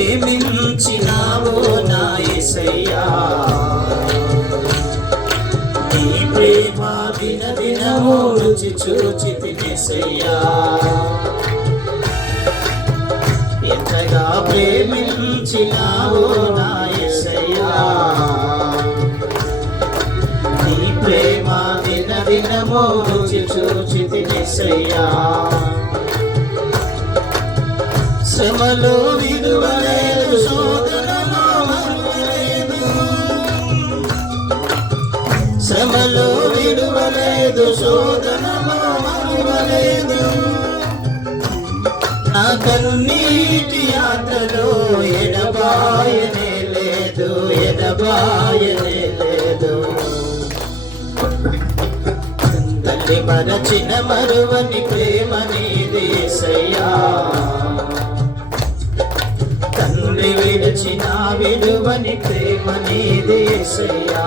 ప్రేమించినావో నా యేసయ్యా, నీ ప్రేమ దిన దినము రుచి చూచితినేసయ్యా. ఎంతగా ప్రేమించినావో నా యేసయ్యా, నీ ప్రేమ దిన దినము రుచి చూచితినేసయ్యా. శ్రమలో విడువలేదు, శోధనలో మరువలేదు, శ్రమలో విడువలేదు, శోధనలో మరువలేదు. నా కన్నీటి యాత్రలో ఎడబాయనే లేదు, ఎడబాయనే లేదు. తల్లి మరచిన మరువని ప్రేమ నీది యేసయ్యా, తండ్రి విడిచిన విడువని ప్రేమ నీది యేసయ్యా.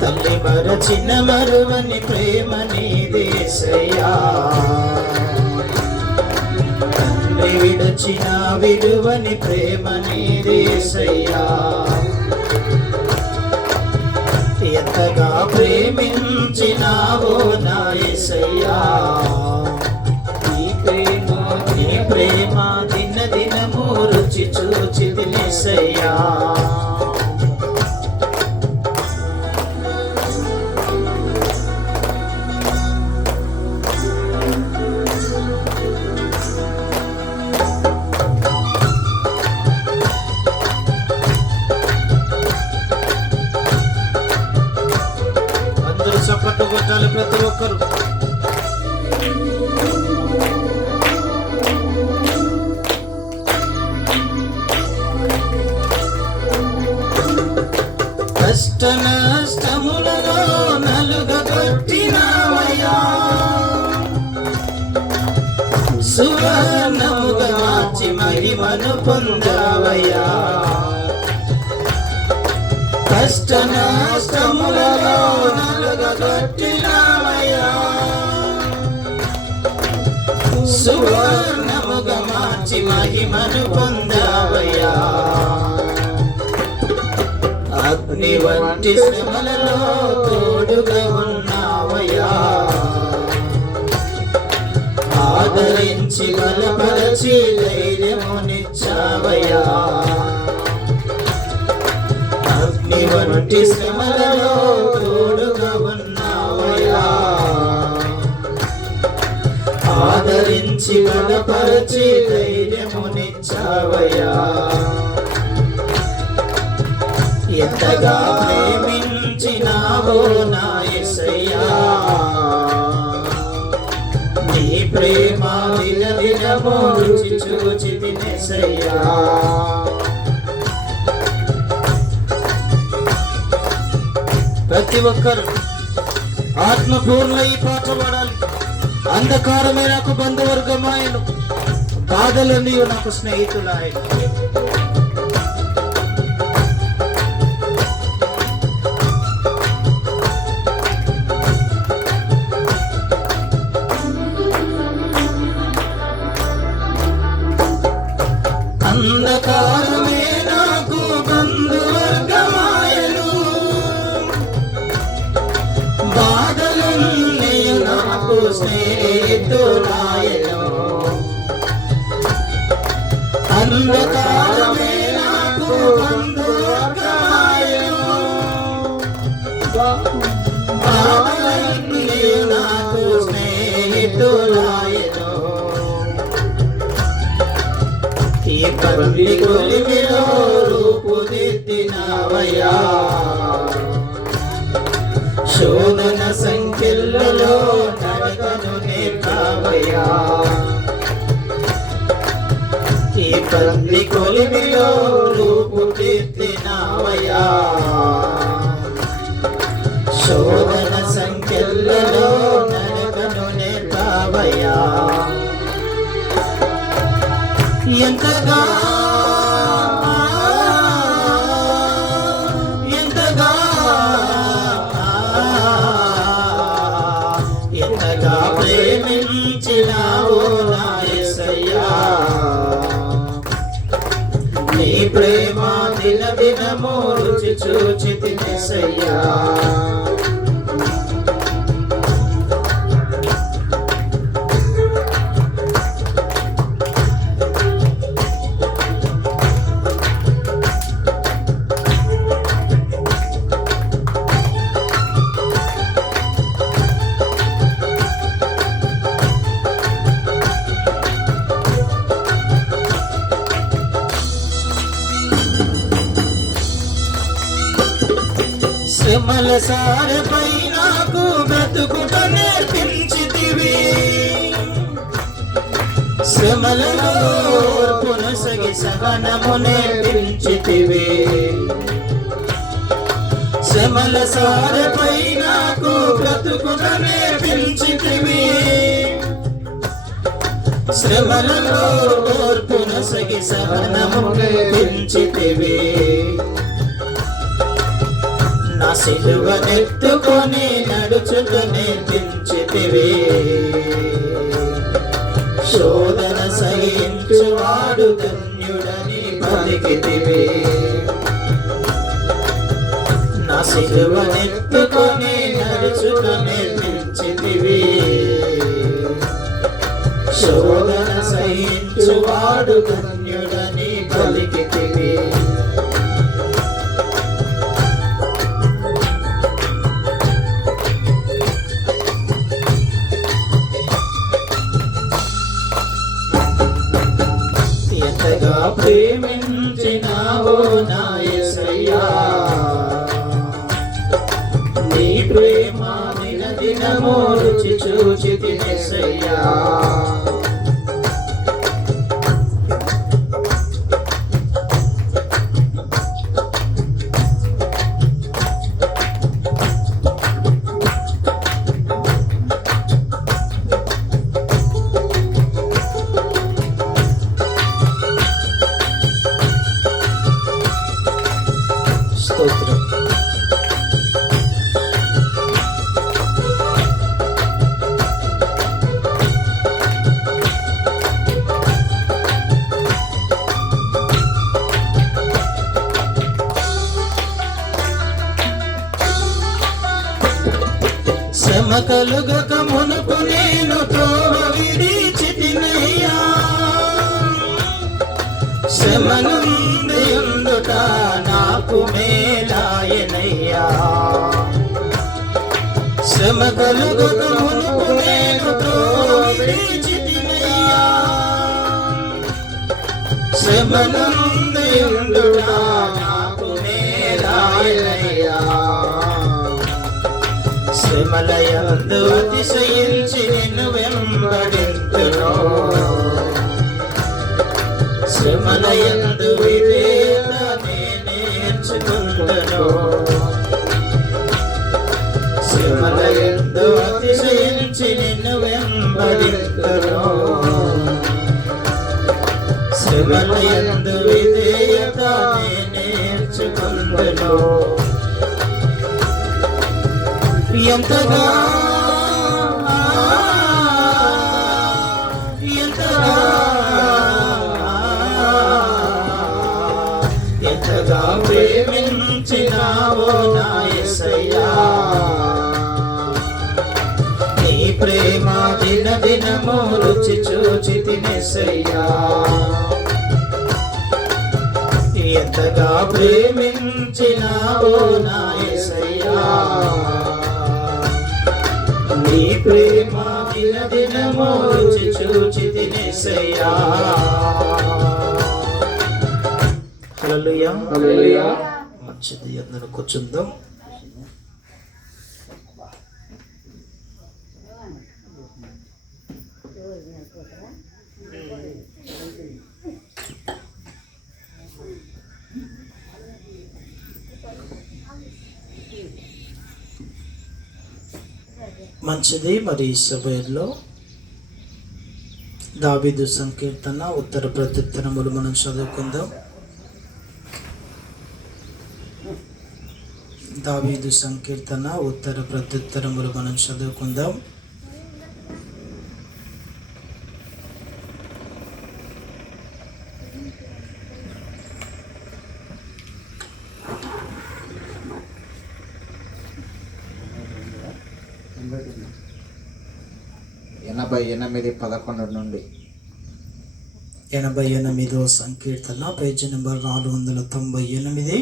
తల్లి మరచిన మరువని ప్రేమ నీది యేసయ్యా, తండ్రి విడిచిన విడువని ప్రేమ నీది యేసయ్యా. ఎంతగా ప్రేమించినావో నా యేసయ్యా, నీ ప్రేమ దిన దినము రుచి చూచితినేసయ్యా. అందరూ చప్పట్లు కొట్టాలి ప్రతి ఒక్కరు. కష్ట నష్టములలో నలుగగొట్టినావయ్యా, సువర్ణముగా మార్చి మహిమను పొందావయ్యా. కష్ట నష్టములలో నలుగగొట్టినావయ్యా, సువర్ణముగా మార్చి మహిమను పొందావయ్యా. అగ్ని వంటి శ్రమలలో తోడుగా ఉన్నావయ్యా, ఆదరించి బలపరచి ధైర్యమునిచ్చావయ్యా. అగ్ని వంటి శ్రమలలో తోడుగా ఉన్నావయ్యా, ఆదరించి బలపరచి ధైర్యమునిచ్చావయ్యా. ఎంతగా ప్రేమించినావో నా యేసయ్యా, నీ ప్రేమ దిన దినము రుచి చూచితినేసయ్యా. ప్రతి ఒక్కరు ఆత్మపూర్ణ ఈ పాట పాడాలి. అంధకారమే నాకు బంధువర్గమాయను, బాధలు నీవు నాకు స్నేహితులాయను. అంధకారమే నాకు బంధువర్గమాయను, బాధలన్నీ నాకు స్నేహితులాయను. అంధకారమే నాకు బంధువర్గమాయను, బాధలన్నీ నాకు స్నేహితులాయను. ఈ కరుణి కొలిమిలో రూపుదిద్దినావయ్యా, శోధన సంఖ్యలలో నడకను నేర్పావయ్యా. ఈ కరుణి కొలిమిలో రూపుదిద్దినావయ్యా, శోధన సంఖ్యలలో నడకను నేర్పావయ్యా. ఎంతగా ఎంతగా ఎంతగా ప్రేమించినావో నా యేసయ్యా, నీ ప్రేమ దిన దినము రుచి చూచితినెసయ్యా. శ్రమల సారపై నాకు బ్రతుకుట నేర్పించితివి, శ్రమలలో పునసగి సహనము నేర్పించితివి. శ్రమల సారపై నాకు బ్రతుకుట నేర్పించితివి, శ్రమలలో పునసగి సహనము నేర్పించితివి. నా సిలువనెత్తుకొని నడుచుట నేర్పించితివి, శోధన సహించువాడు ధన్యుడని పలికితివి. నా సిలువనెత్తుకొని నడుచుట నేర్పించితివి, శోధన సహించువాడు ధన్యుడని పలికితివి. ఎంతగా ప్రేమించినావో నా యేసయ్యా, నీ ప్రేమ దిన దినము రుచి చూచితినెసయ్యా. స్తోత్రం. శ్రమ కలుగక మునుపు నేను త్రోవ విడిచితినయ్యా, శ్రమ నుండి ఉండుట నాకు మేలాయనయ్యా. శ్రమ కలుగక మునుపు నేను త్రోవ విడిచితినయ్యా, శ్రమ నుండి ఉండుట నాకు మేలాయనయ్యా. శ్రమలయందు అతిశయించి నిన్ను వెంబడింతును, శ్రమలయందు విధేయత నేర్చుకుంటును. శ్రమలయందు అతిశయించి నిన్ను వెంబడింతును, శ్రమలయందు విధేయత నేర్చుకుంటును. ఎంతగా ఎంతగా ఎంతగా ప్రేమించినావో నా యేసయ్యా, నీ ప్రేమ దిన దినము రుచి చూచితినెసయ్యా. ఎంతగా ప్రేమించినావో నా యేసయ్యా, నీ ప్రేమ దిన దినము రుచి చూచితినెసయ్యా. హల్లెలూయా, హల్లెలూయా. మంచిది, అందరూ కూర్చుందాం. మంచిది. మరి ఈ సమయంలో దావీదు సంకీర్తన ఉత్తర ప్రత్యుత్తరములు మనం చదువుకుందాం. దావీదు సంకీర్తన ఉత్తర ప్రత్యుత్తరములు మనం చదువుకుందాం. 88:11 నుండి. 88వ సంకీర్తన పేజీ నెంబర్ 498,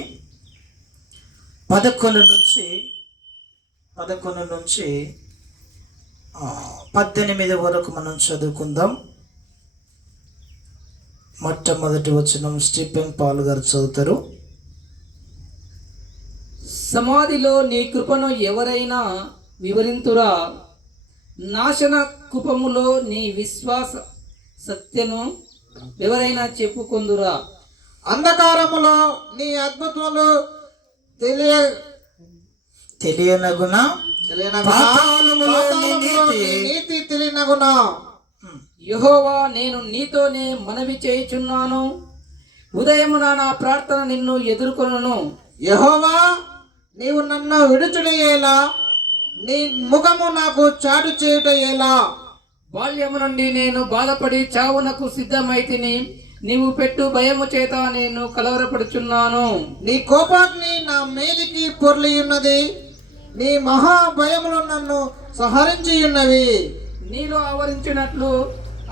11 నుంచి 18 వరకు మనం చదువుకుందాం. మొట్టమొదటి వచనం స్టీఫెన్ పాల్ గారు చదువుతారు. సమాధిలో నీ కృపను ఎవరైనా వివరింతురా, నాశన కూపములో నీ విశ్వాస సత్యను ఎవరైనా చెప్పుకొందురా. అంధకారములో నీ అద్భుతములు తెలియనగున, పాతాళములో నీ నీతి తెలియనగున. యెహోవా, నేను నీతోనే మనవి చేయుచున్నాను, ఉదయమున నా ప్రార్థన నిన్ను ఎదుర్కొనును. యెహోవా, నీవు నన్ను విడుచుటయేలా, నీ ముఖము నాకు చాటు చేయుటయేలా. బాల్యము నుండి నేను బాధపడి చావునకు సిద్ధమైతిని, నీవు పెట్టు భయము చేత నేను కలవరపడుచున్నాను. నీ కోపాగ్ని నా మీదికి పొర్లి ఉన్నది, నీ మహా భయములు నన్ను సంహరించి ఉన్నవి. నీలో ఆవరించినట్లు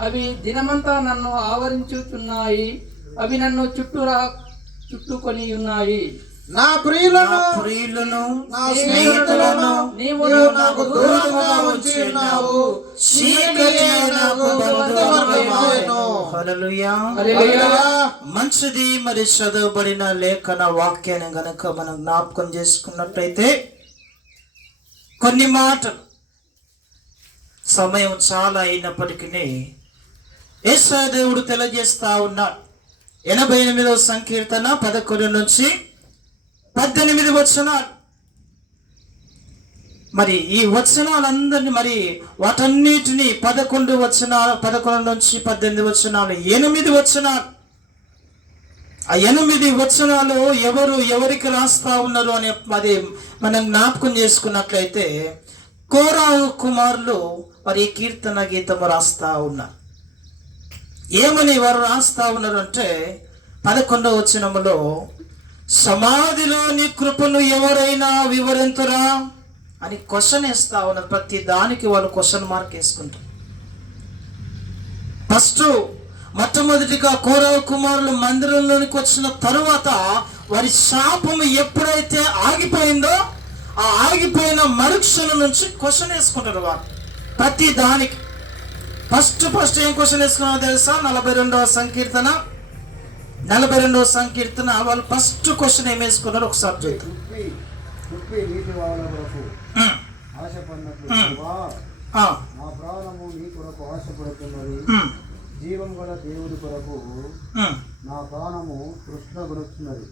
అవి దినమంతా నన్ను ఆవరించుచున్నాయి, అవి నన్ను చుట్టుకొని ఉన్నాయి. నా ప్రియులను నా స్నేహితులను నీవు నాకు దూరంగా ఉంచి ఉన్నావు. మంచిది. మరి చదవబడిన లేఖన వాక్యాన్ని గనక మనం జ్ఞాపకం చేసుకున్నట్లయితే కొన్ని మాటలు, సమయం చాలా అయినప్పటికీ యేసయ్య దేవుడు తెలియజేస్తా ఉన్నాడు. 88వ సంకీర్తన 11 నుంచి 18 వచనాలు. మరి ఈ వచనాలందరినీ, మరి వాటన్నిటిని 11 నుంచి 18 వచనాలు, 8 వచనాలు. ఆ 8 వచనాలు ఎవరికి రాస్తా ఉన్నారు అని అది మనం జ్ఞాపకం చేసుకున్నట్లయితే కోరాహు కుమారులు మరి కీర్తన గీతము రాస్తా ఉన్నారు. ఏమని వారు రాస్తా ఉన్నారు అంటే 11వ వచనములో, సమాధిలో నీ కృపను ఎవరైనా వివరింతురా అని క్వశ్చన్ వేస్తా ఉన్నారు. ప్రతి దానికి వాళ్ళు క్వశ్చన్ మార్క్ వేసుకుంటారు. మొట్టమొదటిగా కోరాహు కుమారులు మందిరంలోనికి వచ్చిన తరువాత వారి శాపము ఎప్పుడైతే ఆగిపోయిందో ఆ ఆగిపోయిన మరుక్షణం నుంచి క్వశ్చన్ వేసుకుంటారు వారు ప్రతి దానికి. ఫస్ట్ ఏం క్వశ్చన్ వేసుకున్నారో తెలుసా? 42వ సంకీర్తన వాళ్ళు ఫస్ట్ క్వశ్చన్ ఏం వేసుకున్నారు ఒకసారి చూద్దాం. జీవం గల దేవుడి కొరకు నా ప్రాణము తృష్ణగొనుచున్నది.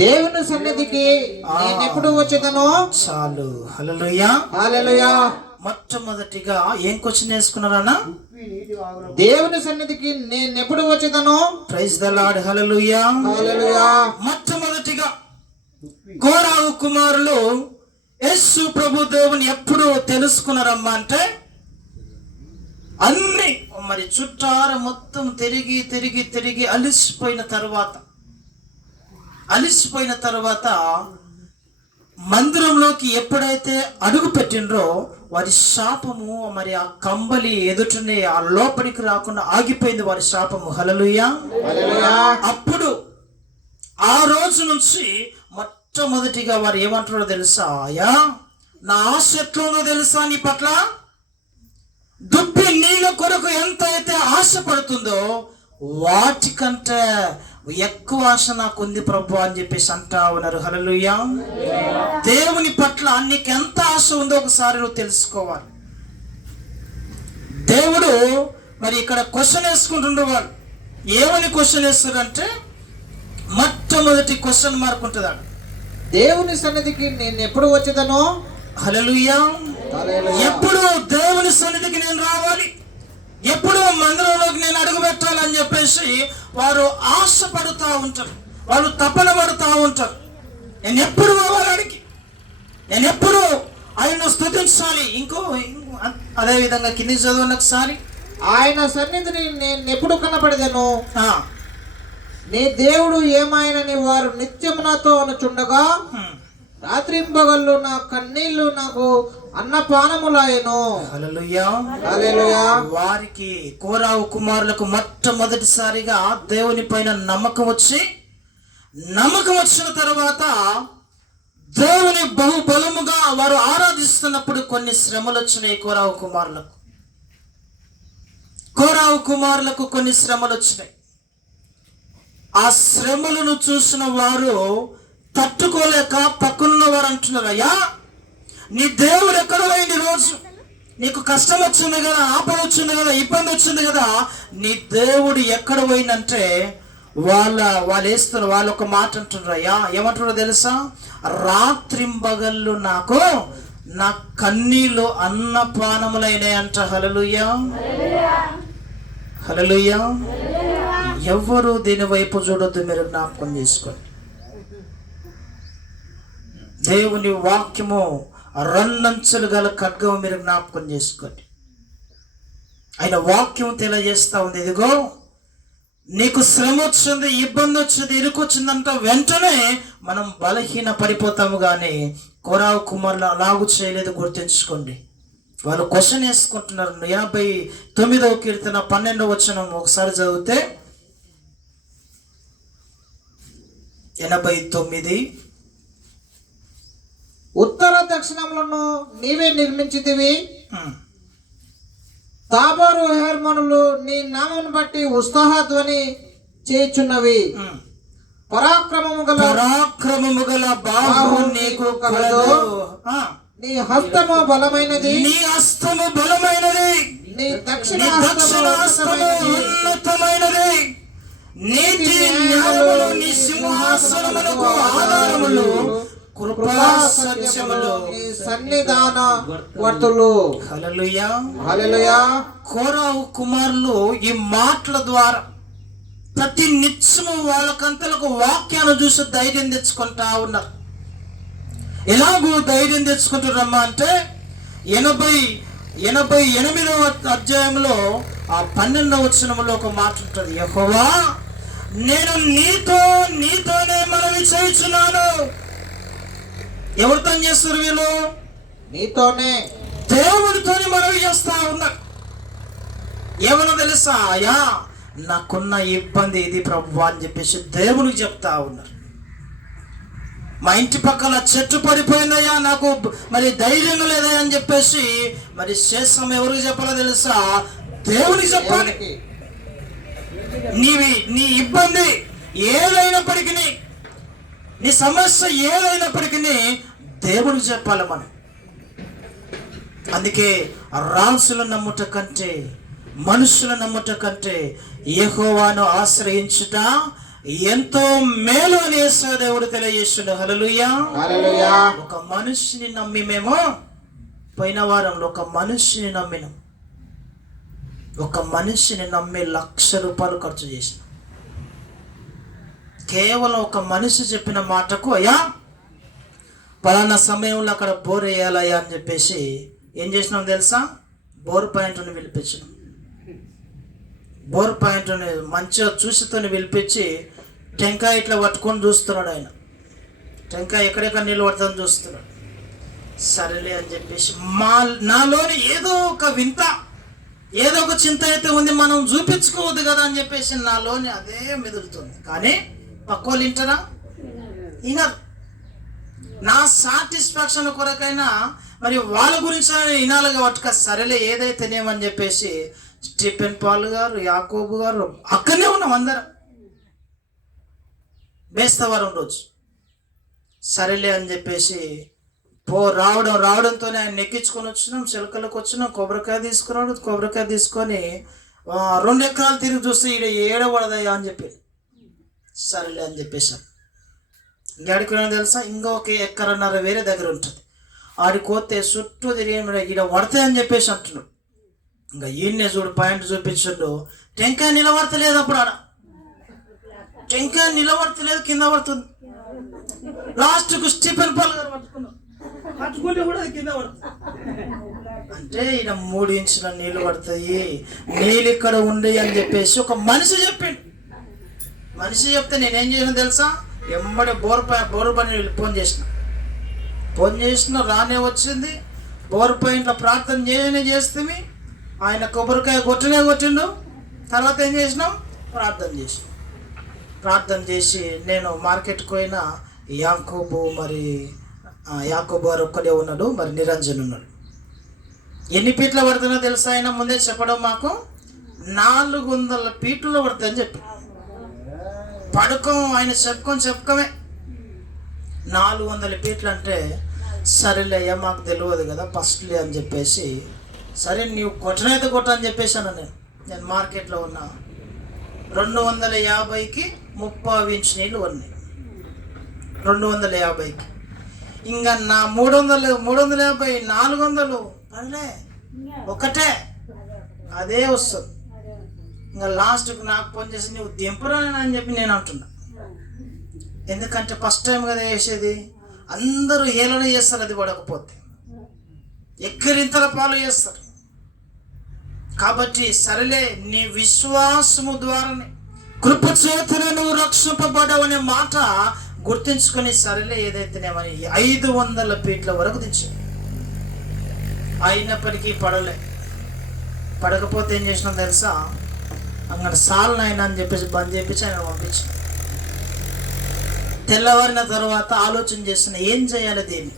దేవుని సన్నిధికి నేను ఎప్పుడు వచ్చేదనో. చాలు. హల్లెలూయా, హల్లెలూయా. మొట్టమొదటిగా ఏం క్వశ్చన్ వేసుకున్నారన్నా? దేవుని సన్నిధికి నేను ఎప్పుడు వచ్చేదనో. Praise the Lord. Hallelujah, hallelujah. మొట్టమొదటిగా కోరాహు కుమారులు యేసు ప్రభు దేవుని ఎప్పుడు తెలుసుకున్నారమ్మా అంటే, అన్ని మరి చుట్టార మొత్తం తిరిగి అలిసిపోయిన తర్వాత మందిరంలోకి ఎప్పుడైతే అడుగు పెట్టినరో వారి శాపము మరి ఆ కంబలి ఎదుటనే ఆ లోపలికి రాకుండా ఆగిపోయింది వారి శాపము. హల్లెలూయా, హల్లెలూయా. అప్పుడు ఆ రోజు నుంచి మొట్టమొదటిగా వారు ఏమంటారో తెలుసా? అయ్యా, నా ఆశ ఎట్లుందో తెలుసా నీ పట్ల? దుప్పి నీళ్ళ కొరకు ఎంత అయితే ఆశపడుతుందో వాటికంటే ఎక్కువ ఆశ నాకు ఉంది ప్రభు అని చెప్పేసి అంటా ఉన్నారు. హల్లెలూయా. దేవుని పట్ల నీకు ఎంత ఆశ ఉందో ఒకసారి నువ్వు తెలుసుకోవాలి. దేవుడు మరి ఇక్కడ క్వశ్చన్ వేసుకుంటుండే వాళ్ళు ఏమని క్వశ్చన్ వేస్తారంటే, మొట్టమొదటి క్వశ్చన్ మార్క్ ఉంటుంది. దేవుని సన్నిధికి నేను ఎప్పుడు వచ్చేదనో. హల్లెలూయా. ఎప్పుడు దేవుని సన్నిధికి నేను రావాలి, ఎప్పుడు మందిరంలోకి నేను అడుగు పెట్టాలని చెప్పేసి వారు ఆశపడుతూ ఉంటారు, వాళ్ళు తపన పడుతూ ఉంటారు. నేను ఎప్పుడు పోవాలడికి, నేను ఎప్పుడు ఆయన్ను స్తుతించాలి. అదే విధంగా కింది చదవండి ఒకసారి. ఆయన సన్నిధిని నేను ఎప్పుడు కనపడేదను, నీ దేవుడు ఏమాయనని వారు నిత్యము నాతో అనుచుండగా రాత్రింపగళ్ళు నా కన్నీళ్లు నాకు అన్నపానములాయెను. హల్లెలూయా. హల్లెలూయా. వారికి కోరావు కుమారులకు మొట్టమొదటిసారిగా దేవుని పైన నమ్మకం వచ్చిన తర్వాత దేవుని బహుబలముగా వారు ఆరాధిస్తున్నప్పుడు కొన్ని శ్రమలు వచ్చినాయి. కోరావు కుమారులకు కొన్ని శ్రమలు వచ్చినాయి. ఆ శ్రమలను చూసిన వారు తట్టుకోలేక పక్కనున్న వారు అంటున్నారు, అయ్యా నీ దేవుడు ఎక్కడ పోయింది? రోజు నీకు కష్టం వచ్చింది కదా, ఆపద వచ్చింది కదా, ఇబ్బంది వచ్చింది కదా, నీ దేవుడు ఎక్కడ పోయిందంటే వాళ్ళు వేస్తున్నారు. వాళ్ళు ఒక మాట అంటున్నారు, అయ్యా ఏమంటున్నారో తెలుసా? రాత్రింబగళ్ళు నా కన్నీళ్ళు అన్నపానములైనాయంట. హల్లెలూయా. హల్లెలూయా. ఎవరు దీని వైపు చూడొద్దు, మీరు జ్ఞాపకం చేసుకోండి. దేవుని వాక్యము రెండంచెలు గల ఖడ్గం, మీరు జ్ఞాపకం చేసుకోండి. ఆయన వాక్యం తెలియజేస్తా ఉంది, ఇదిగో నీకు శ్రమ వచ్చింది, ఇబ్బంది వచ్చింది, ఇరుకొచ్చిందంట, వెంటనే మనం బలహీన పడిపోతాము. కానీ కోరావు కుమారులు అలాగూ చేయలేదు, గుర్తుంచుకోండి. వాళ్ళు క్వశ్చన్ వేసుకుంటున్నారు. 89వ కీర్తన 12వ వచనం ఒకసారి చదివితే, 89 ఉత్తర దక్షిణములను నీవే నిర్మించితివి. తాబోరు హెర్మోనులు నీ నామమును బట్టి ఉత్సాహధ్వని చేయుచున్నవి. పరాక్రమము గల బాహు నీకు కలదు. నీ హస్తము బలమైనది. నీ దక్షిణ హస్తము ఉన్నతమైనది. నీతి న్యాయములు నీ సింహాసనములకు ఆధారములు, కృపా సత్యములు నీ సన్నిధాన వర్తులు. హల్లెలూయా. హల్లెలూయా. కోరావు కుమారులు ఈ మాటల ద్వారా ప్రతి నిత్యము వాళ్ళకంతలకు వాక్యాన్ని చూసి ధైర్యం తెచ్చుకుంటా ఉన్నారు. ఎలాగూ ధైర్యం తెచ్చుకుంటున్నారమ్మా అంటే 88వ అధ్యాయంలో 12వ వచనంలో ఒక మాట ఉంటుంది, యెహోవా నేను నీతోనే మనవి చేయుచున్నాను. ఎవరితో చేస్తారు వీళ్ళు? నీతోనే, దేవుడితోనే మనవి చేస్తా ఉన్నారు. ఏమన్నా తెలుసా? అయ్యా నాకున్న ఇబ్బంది ఇది ప్రభువా అని చెప్పేసి దేవునికి చెప్తా ఉన్నారు. మా ఇంటి పక్కల చెట్టు పడిపోయిందయ్యా, నాకు మరి ధైర్యం లేదా అని చెప్పేసి మరి శేషం ఎవరికి చెప్పాలో తెలుసా? దేవునికి చెప్పాలి. నీ ఇబ్బంది ఏదైనప్పటికీ, నీ సమస్య ఏదైనప్పటికీ దేవునికి చెప్పాలి మనం. అందుకే రాజుల నమ్ముట కంటే, మనుషుల నమ్ముట కంటే యెహోవాను ఆశ్రయించుట ఎంతో మేలు అని యేసు దేవుడు తెలియజేస్తున్నాడు. హల్లెలూయా. హల్లెలూయా. ఒక మనిషిని నమ్మి మేము పోయిన వారంలో ఒక మనిషిని నమ్మినాం. ఒక మనిషిని నమ్మి ₹1,00,000 ఖర్చు చేసినాం. కేవలం ఒక మనిషి చెప్పిన మాటకు, అయ్యా పలానా సమయంలో అక్కడ బోర్ వేయాలయ్యా అని చెప్పేసి ఏం చేసినాం తెలుసా? బోర్ పాయింట్ని పిలిపించినాం. బోర్ పాయింట్ని మంచిగా చూసితోని పిలిపించి టెంకాయ ఇట్లా పట్టుకొని చూస్తున్నాడు. ఆయన టెంకాయ ఎక్కడెక్కడ నీళ్ళు పడుతుందని చూస్తున్నాడు. సరేలే అని చెప్పేసి నాలోని ఏదో ఒక వింత, ఏదో ఒక చింత అయితే ఉంది, మనం చూపించుకోవద్దు కదా అని చెప్పేసి నాలోని అదే మెదులుతుంది. కానీ పక్కోళ్ళు వింటారా? వినరు. నా సాటిస్ఫాక్షన్ కొరకైనా మరి వాళ్ళ గురించి వినాలి కాబట్టి సరేలే ఏదైతేనేమని చెప్పేసి స్టీఫెన్ పాల్ గారు, యాకోబు గారు అక్కడనే ఉన్నాం అందరం. బేస్తవారం రోజు సరేలే అని చెప్పేసి రావడంతోనే ఆయన ఎక్కించుకొని వచ్చినాం. చిలకలకు వచ్చినాం. కొబ్బరికాయ తీసుకున్నాడు. కొబ్బరికాయ తీసుకొని 2 ఎకరాలు తిరిగి చూస్తే ఈడ ఏడబడదయ్యా అని చెప్పి సరేలే అని చెప్పేసాం. ఇంకెక్కడికి తెలుసా? ఇంకొక 1.5 ఎకరాల వేరే దగ్గర ఉంటుంది. ఆడికి పోతే చుట్టూ తిరిగి ఈడ పడతాయని చెప్పేసి అంటున్నాడు. ఇంకా ఈయన్నే చూడు పాయింట్ చూపించండు. టెంకాయ నిలబడతలేదు. అప్పుడు ఆడ టెంకాయ నిలబడతలేదు, కింద పడుతుంది. లాస్ట్కు స్టీఫెన్ పాల్ గారు పట్టుకుంటే కూడా కింద పడుతుంది. అంటే ఈయన 3 ఇంచుల నీళ్ళు పడతాయి, నీళ్ళు ఇక్కడ ఉండి అని చెప్పేసి ఒక మనిషి చెప్పిండు. మనిషి చెప్తే నేనేం చేసిన తెలుసా? ఎమ్మడే బోర్ పని ఫోన్ చేసిన రానే వచ్చింది. బోర్ పాయింట్లో ప్రార్థన చేస్తే ఆయన కొబ్బరికాయ కొట్టిండు. తర్వాత ఏం చేసినాం? ప్రార్థన చేసి నేను మార్కెట్కి పోయినా యాకోబు గారు ఒక్కడే ఉన్నాడు, మరి నిరంజన్ ఉన్నాడు. ఎన్ని ఫీట్లు పడుతుందో తెలుసా? ఆయన ముందే చెప్పడం మాకు 400 ఫీట్లు పడుతుందని చెప్పి ఆయన చెప్పుకోమే 400 ఫీట్లు అంటే సరేలేయ్యా మాకు తెలియదు కదా ఫస్ట్లే అని చెప్పేసి, సరే నీవు కొట్టనైతే కొట్టని చెప్పేసాను. నేను మార్కెట్లో ఉన్నా 250కి 30 ఇంచ్ నీళ్ళు ఉన్నాయి. 250కి ఇంకా నా 350 400 పర్లే ఒకటే అదే వస్తుంది. ఇంకా లాస్ట్కి నాకు ఫోన్ చేసి నువ్వు దింపురా అని చెప్పి నేను అంటున్నా. ఎందుకంటే ఫస్ట్ టైం కదా వేసేది, అందరూ ఏలన చేస్తారు, అది పడకపోతే ఎక్కరింతల పాలు చేస్తారు. కాబట్టి సరేలే నీ విశ్వాసము ద్వారానే కృప చేతనే నువ్వు రక్షింపబడవనే మాట గుర్తించుకొని సరేలే ఏదైతేనేమని 500 ఫీట్ల వరకు దించాడు. అయినప్పటికీ పడకపోతే ఏం చేసినా తెలుసా? అక్కడ సాల్ నాయన అని చెప్పేసి బంద్ చేయించి ఆయన పంపించాను. తెల్లవారిన తర్వాత ఆలోచన చేస్తున్న ఏం చేయాలి, దీన్ని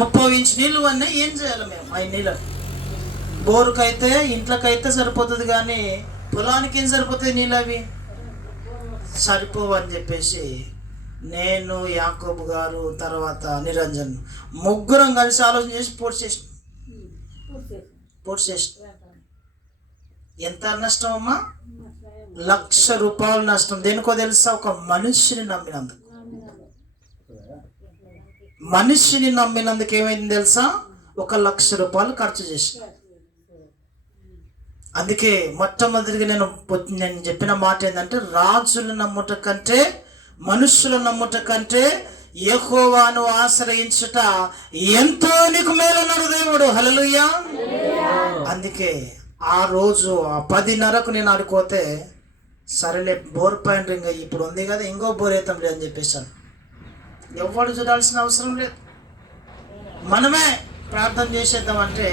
30 ఇంచ్ నీళ్ళు అన్నీ ఏం చేయాలి మేము? 5 నీళ్ళు బోరుకైతే ఇంట్లోకైతే సరిపోతుంది, కానీ పొలానికి ఏం సరిపోతుంది నీళ్ళు? అవి సరిపోవు అని చెప్పేసి నేను, యాకోబు గారు, తర్వాత నిరంజన్ ముగ్గురం కలిసి ఆలోచన చేసి పోటీ చేసి ఎంత నష్టం అమ్మా? 1,00,000 రూపాయలు నష్టం. దేనికో తెలుసా? ఒక మనిషిని నమ్మినందుకు ఏమైంది తెలుసా? 1,00,000 రూపాయలు ఖర్చు చేసి. అందుకే మొట్టమొదటిగా నేను చెప్పిన మాట ఏంటంటే, రాజులు నమ్ముట కంటే మనుషులు నమ్ముట కంటే యెహోవాను ఆశ్రయించుట ఎంతో నీకు మేలన్నాడు దేవుడు. హల్లెలూయా. అందుకే ఆ రోజు 10:30కు నేను ఆడుకోతే సరేలే బోర్ పాయింట్ ఇంకా ఇప్పుడు ఉంది కదా, ఇంకో బోర్ వేద్దాం లేదు అని చెప్పేసాను. ఎవరు చూడాల్సిన అవసరం లేదు, మనమే ప్రార్థన చేసేద్దామంటే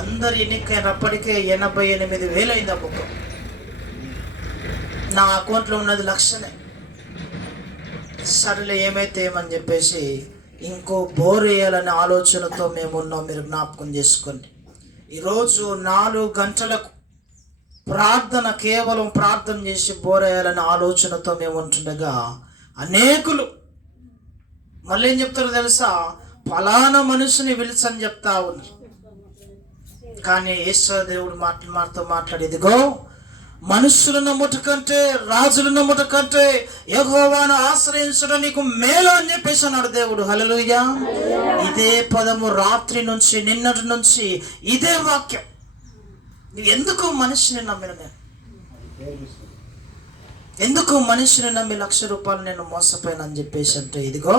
అందరు ఎన్నికైనప్పటికే 88,000 అయింది. ఆ బుక్ నా అకౌంట్లో ఉన్నది 1,00,000. సరేలే ఏమైతే ఏమని చెప్పేసి ఇంకో బోర్ వేయాలనే ఆలోచనతో మేము ఉన్నాం. మీరు జ్ఞాపకం చేసుకోండి. ఈరోజు 4 గంటలకు కేవలం ప్రార్థన చేసి బోర్ వేయాలనే ఆలోచనతో మేము ఉంటుండగా అనేకులు మళ్ళీ ఏం చెప్తారో తెలుసా? ఫలానా మనుషుని పిలిచని చెప్తా ఉన్నారు. కానీ ఈశ్వర దేవుడు మాతో మాట్లాడేదిగో, మనుషులు నమ్ముట కంటే రాజులు నమ్ముట కంటే యెహోవాను ఆశ్రయించడం నీకు మేలు అని చెప్పేసి అన్నాడు దేవుడు. హల్లెలూయా. ఇదే పదము రాత్రి నుంచి నిన్నటి నుంచి ఇదే వాక్యం. ఎందుకు మనిషిని నమ్మిన నేను? ఎందుకు మనిషిని నమ్మి 1,00,000 రూపాయలు నేను మోసపోయానని చెప్పేసి అంటే, ఇదిగో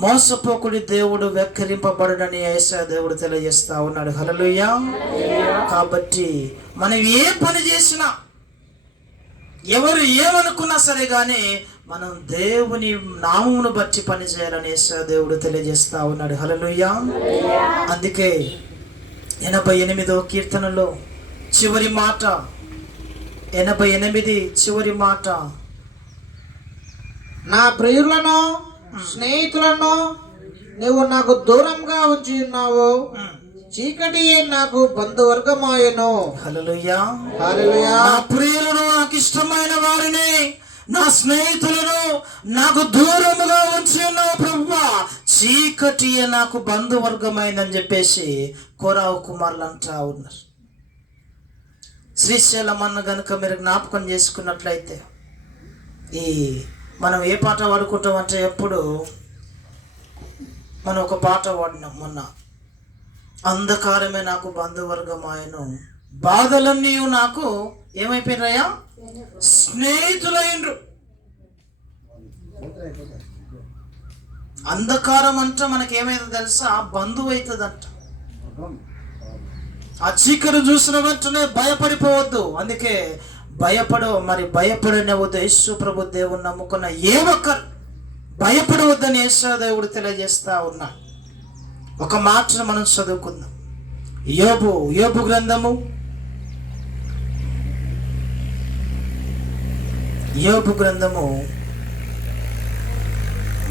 మోసపోకుడి దేవుడు వెక్కిరింపబడునని యేసయ్య దేవుడు తెలియజేస్తా ఉన్నాడు. హల్లెలూయా. కాబట్టి మనం ఏ పని చేసినా, ఎవరు ఏమనుకున్నా సరే కానీ మనం దేవుని నామమును బట్టి పని చేయాలని యేసయ్య దేవుడు తెలియజేస్తా ఉన్నాడు. హల్లెలూయా. అందుకే 88వ కీర్తనలో చివరి మాట, 88 చివరి మాట, నా ప్రియులను స్నేహితులను నువ్వు నాకు దూరంగా ఉంచి ఉన్నావు, చీకటి నాకు బంధువర్గమాయను. హల్లెలూయా. హల్లెలూయా. నా ప్రియులను, నాకు ఇష్టమైన వారిని, నా స్నేహితులను నాకు దూరముగా ఉంచి ఉన్నావు ప్రభువా, చీకటి నాకు బంధువర్గమైందని చెప్పేసి కోరావు కుమారులు అంటా ఉన్నారు. శ్రీశైలం అన్న గనుక మీరు జ్ఞాపకం చేసుకున్నట్లయితే, మనం ఏ పాట పాడుకుంటామంటే, ఎప్పుడు మనం ఒక పాట పాడినాం మొన్న, అంధకారమే నాకు బంధువర్గమాయను, బాధలన్నీ నాకు ఏమైపోయినాయా? స్నేహితులైండ్రు. అంధకారం అంటే మనకి ఏమైందో తెలుసా? బంధువు అవుతుందంట. ఆ చీకటి చూసిన వెంటనే భయపడిపోవద్దు. అందుకే భయపడనివ్వద్దు. యేసు ప్రభు దేవుని నమ్ముకున్న ఏ ఒక్కరు భయపడవద్దని యేసు దేవుడు తెలియజేస్తా ఉన్నా. ఒక మాటను మనం చదువుకుందాం. యోబు గ్రంథము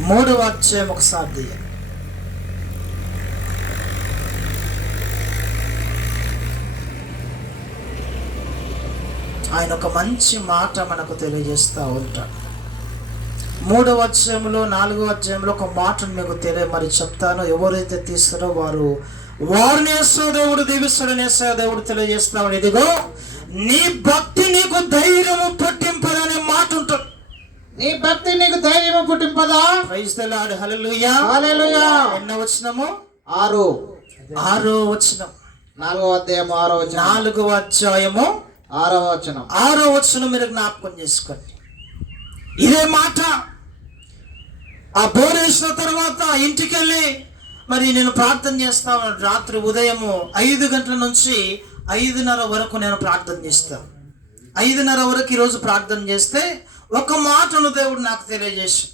3వ అధ్యాయం ఒకసారి తీయండి. ఆయన ఒక మంచి మాట మనకు తెలియజేస్తూ ఉంటాడు. 3వ అధ్యాయంలో 4వ అధ్యాయంలో ఒక మాటను మీకు మరి చెప్తాను. ఎవరైతే తీస్తారో వారిని దేవుడు దీవిస్తాడని దేవుడు తెలియజేస్తాడు. ఇదిగో నీ భక్తి నీకు ధైర్యము పుట్టింపదనే మాట ఉంటుంది. నీ భక్తి నీకు ధైర్యము పుట్టింపదా. Praise the Lord. Hallelujah. Hallelujah. ఎన్నో వచనము? 6వ వచనం. 4వ అధ్యాయం 6వ వచనం. 4వ అధ్యాయము 6వ వచనం. 6వ వచనం మీరు జ్ఞాపకం చేసుకోండి. ఇదే మాట ఆ బోరేసిన తర్వాత ఇంటికి వెళ్ళి మరి నేను ప్రార్థన చేస్తాను. రాత్రి ఉదయము 5 గంటల నుంచి 5:30 వరకు నేను ప్రార్థన చేస్తాను. 5:30 వరకు ఈరోజు ప్రార్థన చేస్తే ఒక మాటను దేవుడు నాకు తెలియజేసి,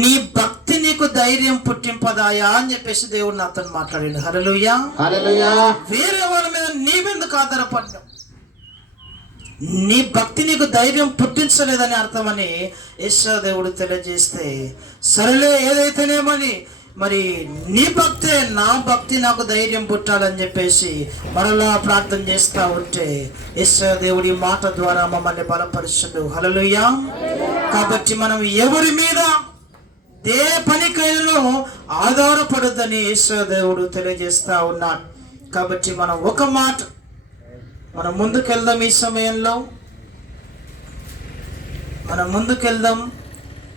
నీ భక్తి నీకు ధైర్యం పుట్టింపదాయా అని చెప్పేసి దేవుడు నాతో మాట్లాడిండు. హల్లెలూయా. హల్లెలూయా. వేరే వాళ్ళ మీద నీవెందుకు ఆధారపడ్డావు? నీ భక్తి నీకు ధైర్యం పుట్టించలేదని అర్థమని యేసు దేవుడు తెలియజేస్తే, సరేలే ఏదైతేనేమని మరి నీ భక్తే నా భక్తి నాకు ధైర్యం పుట్టాలని చెప్పేసి మరలా ప్రార్థన చేస్తూ ఉంటే యేసు దేవుడి మాట ద్వారా మమ్మల్ని బలపరుచుడు. హల్లెలూయా. కాబట్టి మనం ఎవరి మీద ఏ పనికైనా ఆధారపడద్దని యేసు దేవుడు తెలియజేస్తూ ఉన్నాడు. కాబట్టి మనం ఒక మాట మనం ముందుకెళ్దాం. ఈ సమయంలో మనం ముందుకెళ్దాం.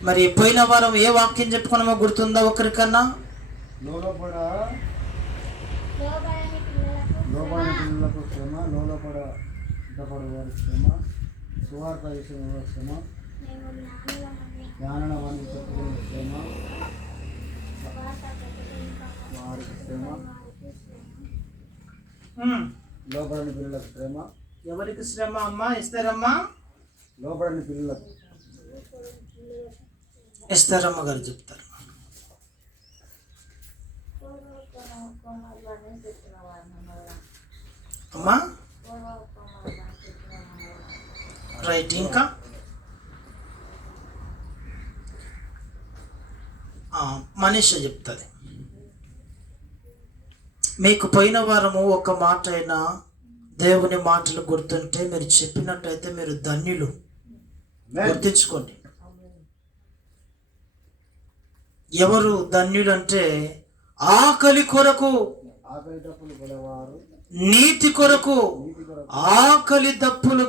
మరి పోయిన వారం ఏ వాక్యం చెప్పుకున్నామో గుర్తుందా ఒకరికన్నా? లోబడిన పిల్లలకు శ్రమ, లోబడపడు వారి శ్రమ, సువార్త విషయంలో శ్రమ, జ్ఞానమని చెప్పుకునే శ్రమ, వారికి శ్రమ, లోబడిన పిల్లలకు శ్రమ. ఎవరికి శ్రమ అమ్మా? ఇస్తారమ్మా. లోబడిన పిల్లలకు ఇస్తారమ్మ గారు చెప్తారు. అమ్మా రైట్. ఇంకా మనీష చెప్తుంది. మీకు పోయిన వారము ఒక మాట అయినా దేవుని మాటలు గుర్తుంటే మీరు చెప్పినట్టయితే మీరు ధన్యులు. గుర్తించుకోండి. ఎవరు ధన్యుడు అంటే ఆకలి కొరకు, నీతి కొరకు ఆకలి దప్పులు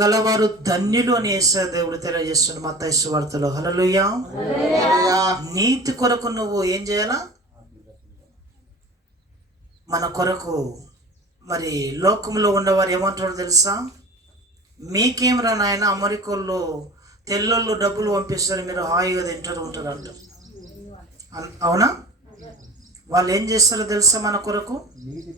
గలవారు ధన్యులు అని యేసు దేవుడు తెలియజేస్తున్నాడు మత్తయి సువార్తలో. హల్లెలూయా. నీతి కొరకు నువ్వు ఏం చేయాలా? మన కొరకు మరి లోకంలో ఉన్నవారు ఏమంటారో తెలుసా? మీకేమరా నాయన, అమెరికాలో తెల్లోళ్ళు డబ్బులు పంపిస్తారు, మీరు హాయిగా తింటారు ఉంటారు అంట. అవునా? వాళ్ళు ఏం చేస్తారో తెలుసా? మన కొరకు నీతి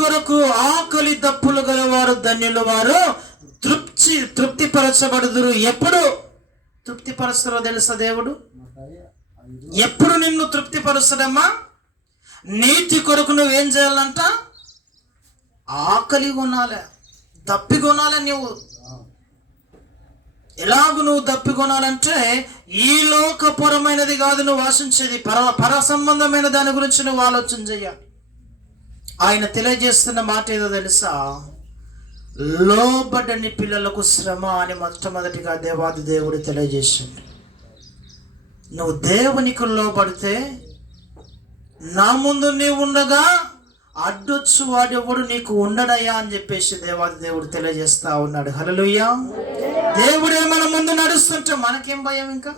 కొరకు ఆకలి దప్పులు గలవారు ధన్యులు, వారు తృప్తిపరచబడుదురు. ఎప్పుడు తృప్తిపరుస్తారో తెలుసా దేవుడు? ఎప్పుడు నిన్ను తృప్తిపరుస్తాడమ్మా? నీతి కొరకు నువ్వేం చేయాలంట? ఆకలి కొనాలి, దప్పి కొనాలి. నువ్వు ఎలాగూ నువ్వు దప్పి కొనాలంటే ఈ లోకపరమైనది కాదు నువ్వు ఆశించేది, పర సంబంధమైన దాని గురించి నువ్వు ఆలోచన చెయ్యాలి. ఆయన తెలియజేస్తున్న మాట ఏదో తెలుసా? లోబడని పిల్లలకు శ్రమ అని మొట్టమొదటిగా దేవాది దేవుడు తెలియజేసిండు. నువ్వు దేవునికి లోబడితే నా ముందు నీవు ఉండగా అడ్డొచ్చు వాడెవడు నీకు ఉండడయ్యా అని చెప్పేసి దేవాది దేవుడు తెలియజేస్తా ఉన్నాడు. హల్లెలూయా. దేవుడే మన ముందు నడుస్తుంటే మనకేం భయం? ఇంకా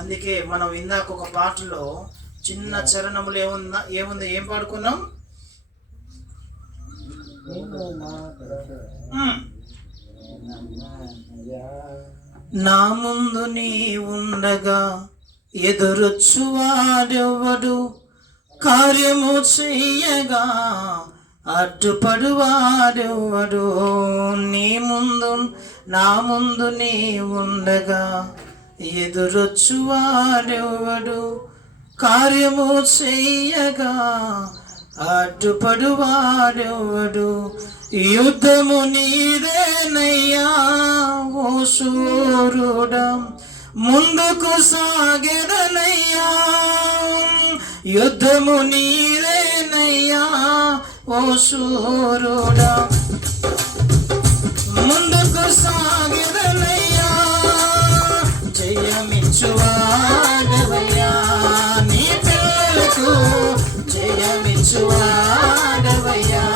అందుకే మనం ఇందాక ఒక పాటలో చిన్న చరణములు ఏముంది ఏం పాడుకున్నాం? నా ముందు నీ ఉండగా ఎదురొచ్చువాడెవడు, కార్యము చెయ్యగా అడ్డుపడువాడెవడు? నీ ముందు నా ముందు నీ ఉండగా ఎదురొచ్చువాడెవడు? కార్యము చెయ్యగా అడ్డుపడువాడెవడు? యుద్ధము నీదేనయ్యా ఓ శూరుడా, ముందుకు సాగెదనయ్యా. యుద్ధము నీదేనయ్యా ఓ శూరుడా, ముందుకు సాగెదనయ్యా. జయమిచ్చువాడవయ్యా, నీ పిల్లలకు జయమిచ్చువాడవయ్యా.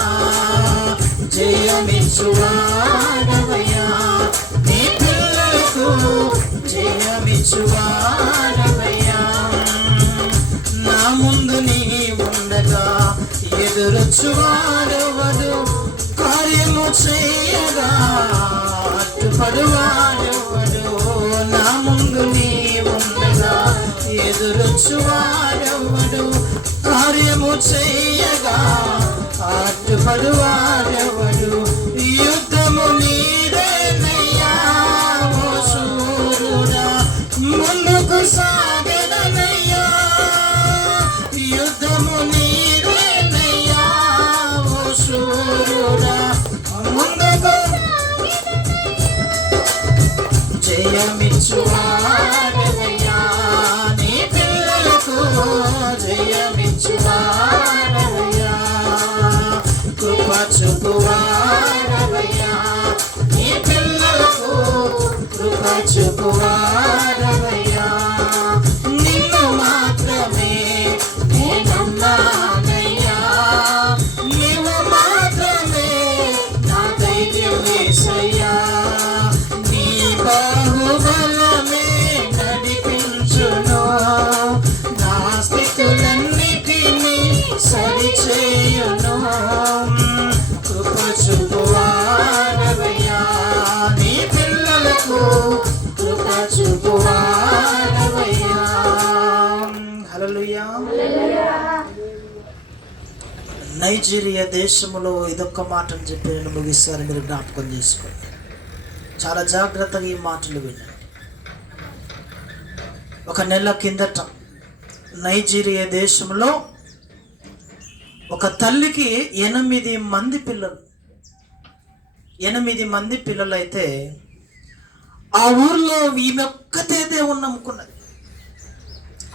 జయమిచ్చువాడవయ్యా, నీ పిల్లలకు జయమిచ్చువాడవయ్యా. నా ముందు నీ ఉండగా ఎదురొచ్చువాడెవడు? కార్యము చేయగా అడ్డుపడువాడెవడు? నా ముందు నీ ఉండగా ఎదురొచ్చువాడెవడు? కార్యము చేయగా అడ్డుపడువాడెవడు? యుద్ధము నీదేనయ్యా ఓ శూరుడా, ముందుకు సాగెదనయ్యా. యుద్ధము నీదేనయ్యా ఓ శూరుడా, ముందుకు జయమిచ్చువాడవయ్యా. నీ పిల్లలకు జయమిచ్చువాడవయ్యా. కృప చూపువాడవయ్యా, నీ పిల్లలకు కృప చూపువాడవయ్యా. నిన్ను మాత్రమే నేనన్నానయ్యా, నీవు మాత్రమే నా ధైర్యం యేసయ్యా. నీ బాహుబలమే నడిపించును, నా స్థితులన్నిటినీ సరిచేయును. కృప చూపువాడవయ్యా, నీ పిల్లలకు కృప చూపువాడవయ్యా. హల్లెలూయా. నైజీరియా దేశంలో ఇదొక్క మాటను చెప్పి నేను ముగిస్తాను, మీరు జ్ఞాపకం చేసుకోండి. చాలా జాగ్రత్తగా ఈ మాటలు వినండి. ఒక నెల కిందట నైజీరియా దేశంలో ఒక తల్లికి 8 మంది పిల్లలు. 8 మంది పిల్లలు అయితే ఆ ఊర్లో ఈమె ఒక్కతే దేవుణ్ణి నమ్ముకున్నది.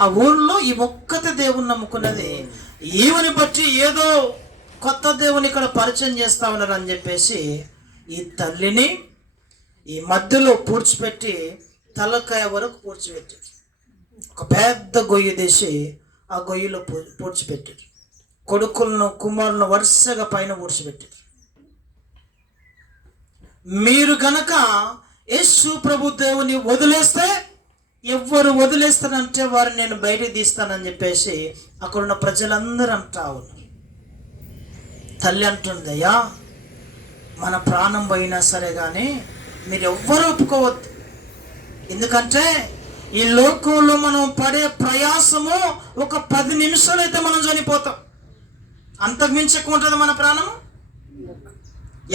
ఆ ఊర్లో ఈ ఒక్కతే దేవుణ్ణి నమ్ముకున్నది. ఈమెని బట్టి ఏదో కొత్త దేవుని ఇక్కడ పరిచయం చేస్తా ఉన్నారు అని చెప్పేసి ఈ తల్లిని ఈ మధ్యలో పూడ్చిపెట్టి తలకాయ వరకు పూడ్చిపెట్టి ఒక పెద్ద గొయ్యి తీసి ఆ గొయ్యిలో పూడ్చిపెట్టారు. కొడుకులను కుమారులను వరుసగా పైన పూడ్చిపెట్టారు. మీరు గనక యేసు ప్రభు దేవుని వదిలేస్తే, ఎవ్వరు వదిలేస్తానంటే వారిని నేను బయటికి తీస్తానని చెప్పేసి అక్కడున్న ప్రజలందరూ అంటా ఉన్నారు. తల్లి అంటుంది, అయ్యా మన ప్రాణం పోయినా సరే కానీ మీరు ఎవ్వరు ఒప్పుకోవద్దు. ఎందుకంటే ఈ లోకంలో మనం పడే ప్రయాసము ఒక 10 నిమిషాలు అయితే మనం చనిపోతాం. అంతకుమించి ఎక్కువ ఉంటుంది మన ప్రాణము.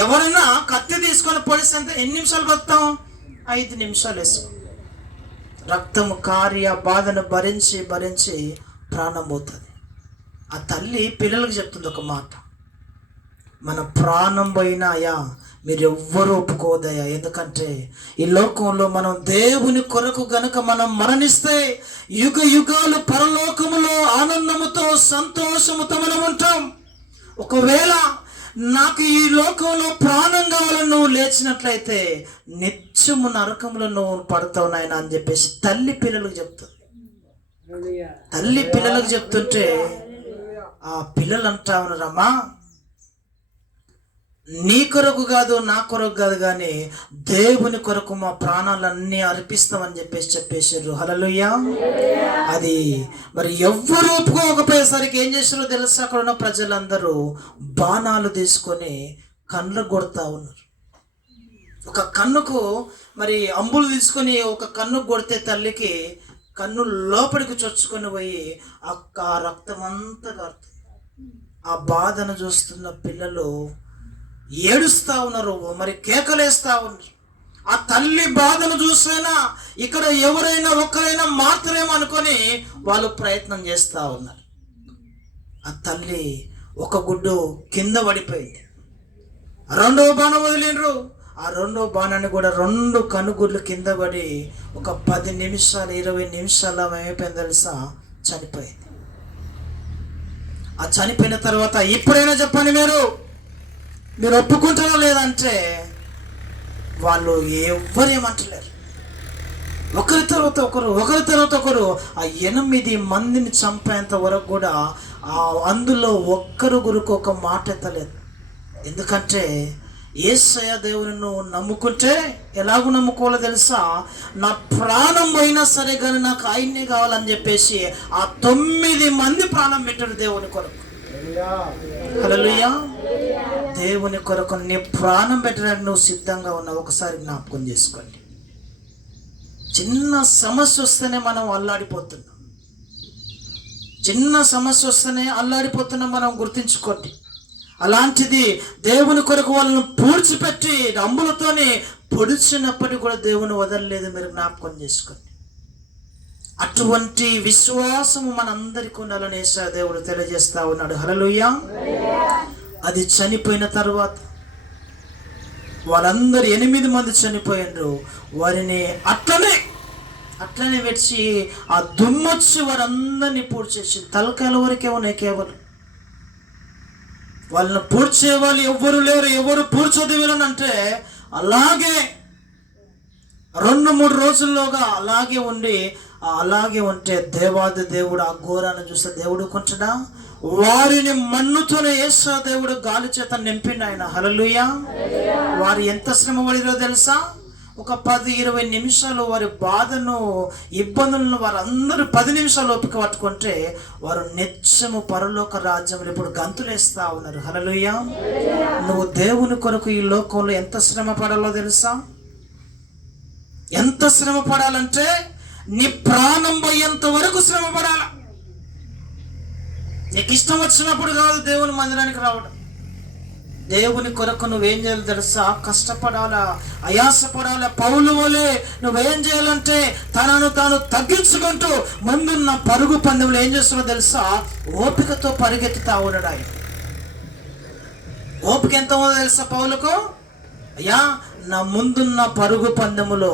ఎవరైనా కత్తి తీసుకొని పొడిస్తే ఎన్ని నిమిషాలు బతుకుతాం? 5 నిమిషాలు వేసుకో. రక్తము కారి ఆ బాధను భరించి భరించి ప్రాణం పోతుంది. ఆ తల్లి పిల్లలకు చెప్తుంది ఒక మాట, మన ప్రాణం పోయినాయా మీరు ఎవ్వరూ ఒప్పుకోదయ్యా. ఎందుకంటే ఈ లోకంలో మనం దేవుని కొరకు గనుక మనం మరణిస్తే యుగ యుగాలు పరలోకములో ఆనందముతో సంతోషముతో మనం ఉంటాం. ఒకవేళ నాకు ఈ లోకంలో ప్రాణం కావాలని నువ్వు లేచినట్లయితే నిత్యము నరకంలో నువ్వు పడతావు నాయన అని చెప్పేసి తల్లి పిల్లలకు చెప్తుంది. తల్లి పిల్లలకు చెప్తుంటే ఆ పిల్లలు అంటా ఉన్నారమ్మా, నీ కొరకు కాదు నా కొరకు కాదు కానీ దేవుని కొరకు మా ప్రాణాలన్నీ అర్పిస్తామని చెప్పేసారు. హల్లెలూయా. అది మరి ఎవ్వరు ఒప్పుకోకపోయేసరికి ఏం చేశారో తెలుసా? అక్కడ ఉన్న ప్రజలందరూ బాణాలు తీసుకొని కళ్ళు కొడతా ఉన్నారు. ఒక కన్నుకు మరి అంబులు తీసుకొని ఒక కన్ను కొడితే తల్లికి కన్ను లోపలికి చొచ్చుకొని పోయి ఆ రక్తం అంతా కారుతుంది. ఆ బాధను చూస్తున్న పిల్లలు ఏడుస్తూ ఉన్నారు, మరి కేకలేస్తూ ఉన్నారు. ఆ తల్లి బాధను చూసైనా ఇక్కడ ఎవరైనా ఒక్కరైనా మాత్రమేమో అనుకొని వాళ్ళు ప్రయత్నం చేస్తూ ఉన్నారు. ఆ తల్లి ఒక గుడ్డు కింద పడిపోయింది. రెండవ బాణం వదిలిండ్రు. ఆ రెండో బాణాన్ని కూడా 2 కనుగుడ్లు కింద పడి ఒక 10 నిమిషాలు 20 నిమిషాలు ఏమైపోయింది తెలుసా? చనిపోయింది. ఆ చనిపోయిన తర్వాత ఇప్పుడైనా చెప్పండి, మీరు ఒప్పుకుంటారో లేదంటే వాళ్ళు ఎవ్వరేమంటలేరు. ఒకరి తర్వాత ఒకరు ఆ 8 మందిని చంపేంత వరకు కూడా అందులో ఒక్కరు గురికి ఒక మాట ఎత్తలేదు. ఎందుకంటే యేసయ్య దేవుని నువ్వు నమ్ముకుంటే ఎలాగూ నమ్ముకోవాలో తెలుసా? నా ప్రాణం పోయినా సరే కానీ నాకు ఆయన్నే కావాలని చెప్పేసి ఆ 9 మంది ప్రాణం పెట్టారు దేవుని కొరకు. హల్లెలూయా. దేవుని కొరకు నీ ప్రాణం పెట్టడానికి నువ్వు సిద్ధంగా ఉన్నావు. ఒకసారి జ్ఞాపకం చేసుకోండి. చిన్న సమస్య వస్తేనే మనం అల్లాడిపోతున్నాం. మనం గుర్తించుకోండి. అలాంటిది దేవుని కొరకు వాళ్ళను పూడ్చిపెట్టి రంబులతోని పొడిచినప్పటికీ కూడా దేవుని వదలలేదు. మీరు జ్ఞాపకం చేసుకోండి. అటువంటి విశ్వాసము మనందరికీ ఉండాలని యేసయ్య దేవుడు తెలియజేస్తా ఉన్నాడు. హల్లెలూయా. అది చనిపోయిన తర్వాత వాళ్ళందరూ 8 మంది చనిపోయినారు. వారిని అట్లనే విడిచి ఆ దుమ్మొచ్చి వారందరినీ పూడ్చేసి తలకాయల వరకే ఉన్నాయి. కేవలం వాళ్ళని పూడ్చే వాళ్ళు ఎవ్వరు లేరు. ఎవరు పూడ్చోది వీళ్ళనంటే అలాగే 2-3 రోజుల్లోగా అలాగే ఉంటే దేవాది దేవుడు ఆ ఘోరాన్ని చూస్తే దేవుడు కొంచెడా వారిని మన్నుతోనే యేసయ్య దేవుడు గాలి చేత నింపిండు ఆయన. హల్లెలూయా. వారు ఎంత శ్రమ పడిరో తెలుసా? ఒక 10-20 నిమిషాలు వారి బాధను ఇబ్బందులను వారందరూ 10 నిమిషాలు ఓపిక పట్టుకుంటే వారు నిత్యము పరలోక రాజ్యంలో ఇప్పుడు గంతులేస్తా ఉన్నారు. హల్లెలూయా. నువ్వు దేవుని కొరకు ఈ లోకంలో ఎంత శ్రమ పడాలో తెలుసా? ఎంత శ్రమ పడాలంటే నీ ప్రాణం పోయేంత వరకు శ్రమ పడాల. నీకు ఇష్టం వచ్చినప్పుడు కాదు దేవుని మందిరానికి రావడం. దేవుని కొరకు నువ్వేం చేయాలి తెలుసా? కష్టపడాలా, అయాసపడాలా. పౌలు వలె నువ్వేం చేయాలంటే తనను తాను తగ్గించుకుంటూ ముందున్న పరుగు పందెంలో ఏం చేస్తున్నావు తెలుసా? ఓపికతో పరిగెత్తుతా ఉన్నాడు ఆయన. ఓపిక ఎంత ఉందో తెలుసా పౌలుకు? అయ్యా, నా ముందున్న పరుగు పందెములో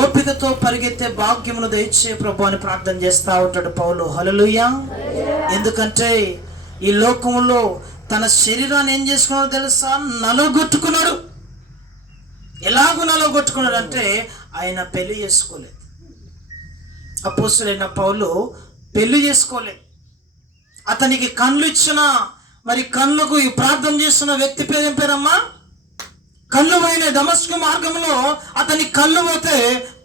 ఓపికతో పరిగెత్తే భాగ్యమును దయచే ప్రభు అని ప్రార్థన చేస్తూ ఉంటాడు పౌలు. హల్లెలూయా. ఎందుకంటే ఈ లోకంలో తన శరీరాన్ని ఏం చేసుకున్నాడో తెలుసా? నలగొట్టుకున్నాడు. ఎలాగూ నలగొట్టుకున్నాడు అంటే ఆయన పెళ్లి చేసుకోలేదు. అపోస్తలుడైన పౌలు పెళ్లి చేసుకోలేదు. అతనికి కళ్ళు ఇచ్చిన మరి కళ్ళకు ప్రార్థన చేస్తున్న వ్యక్తి పేరు ఏం పేరమ్మా? కళ్ళు పోయిన దమస్కు మార్గంలో అతని కళ్ళు పోతే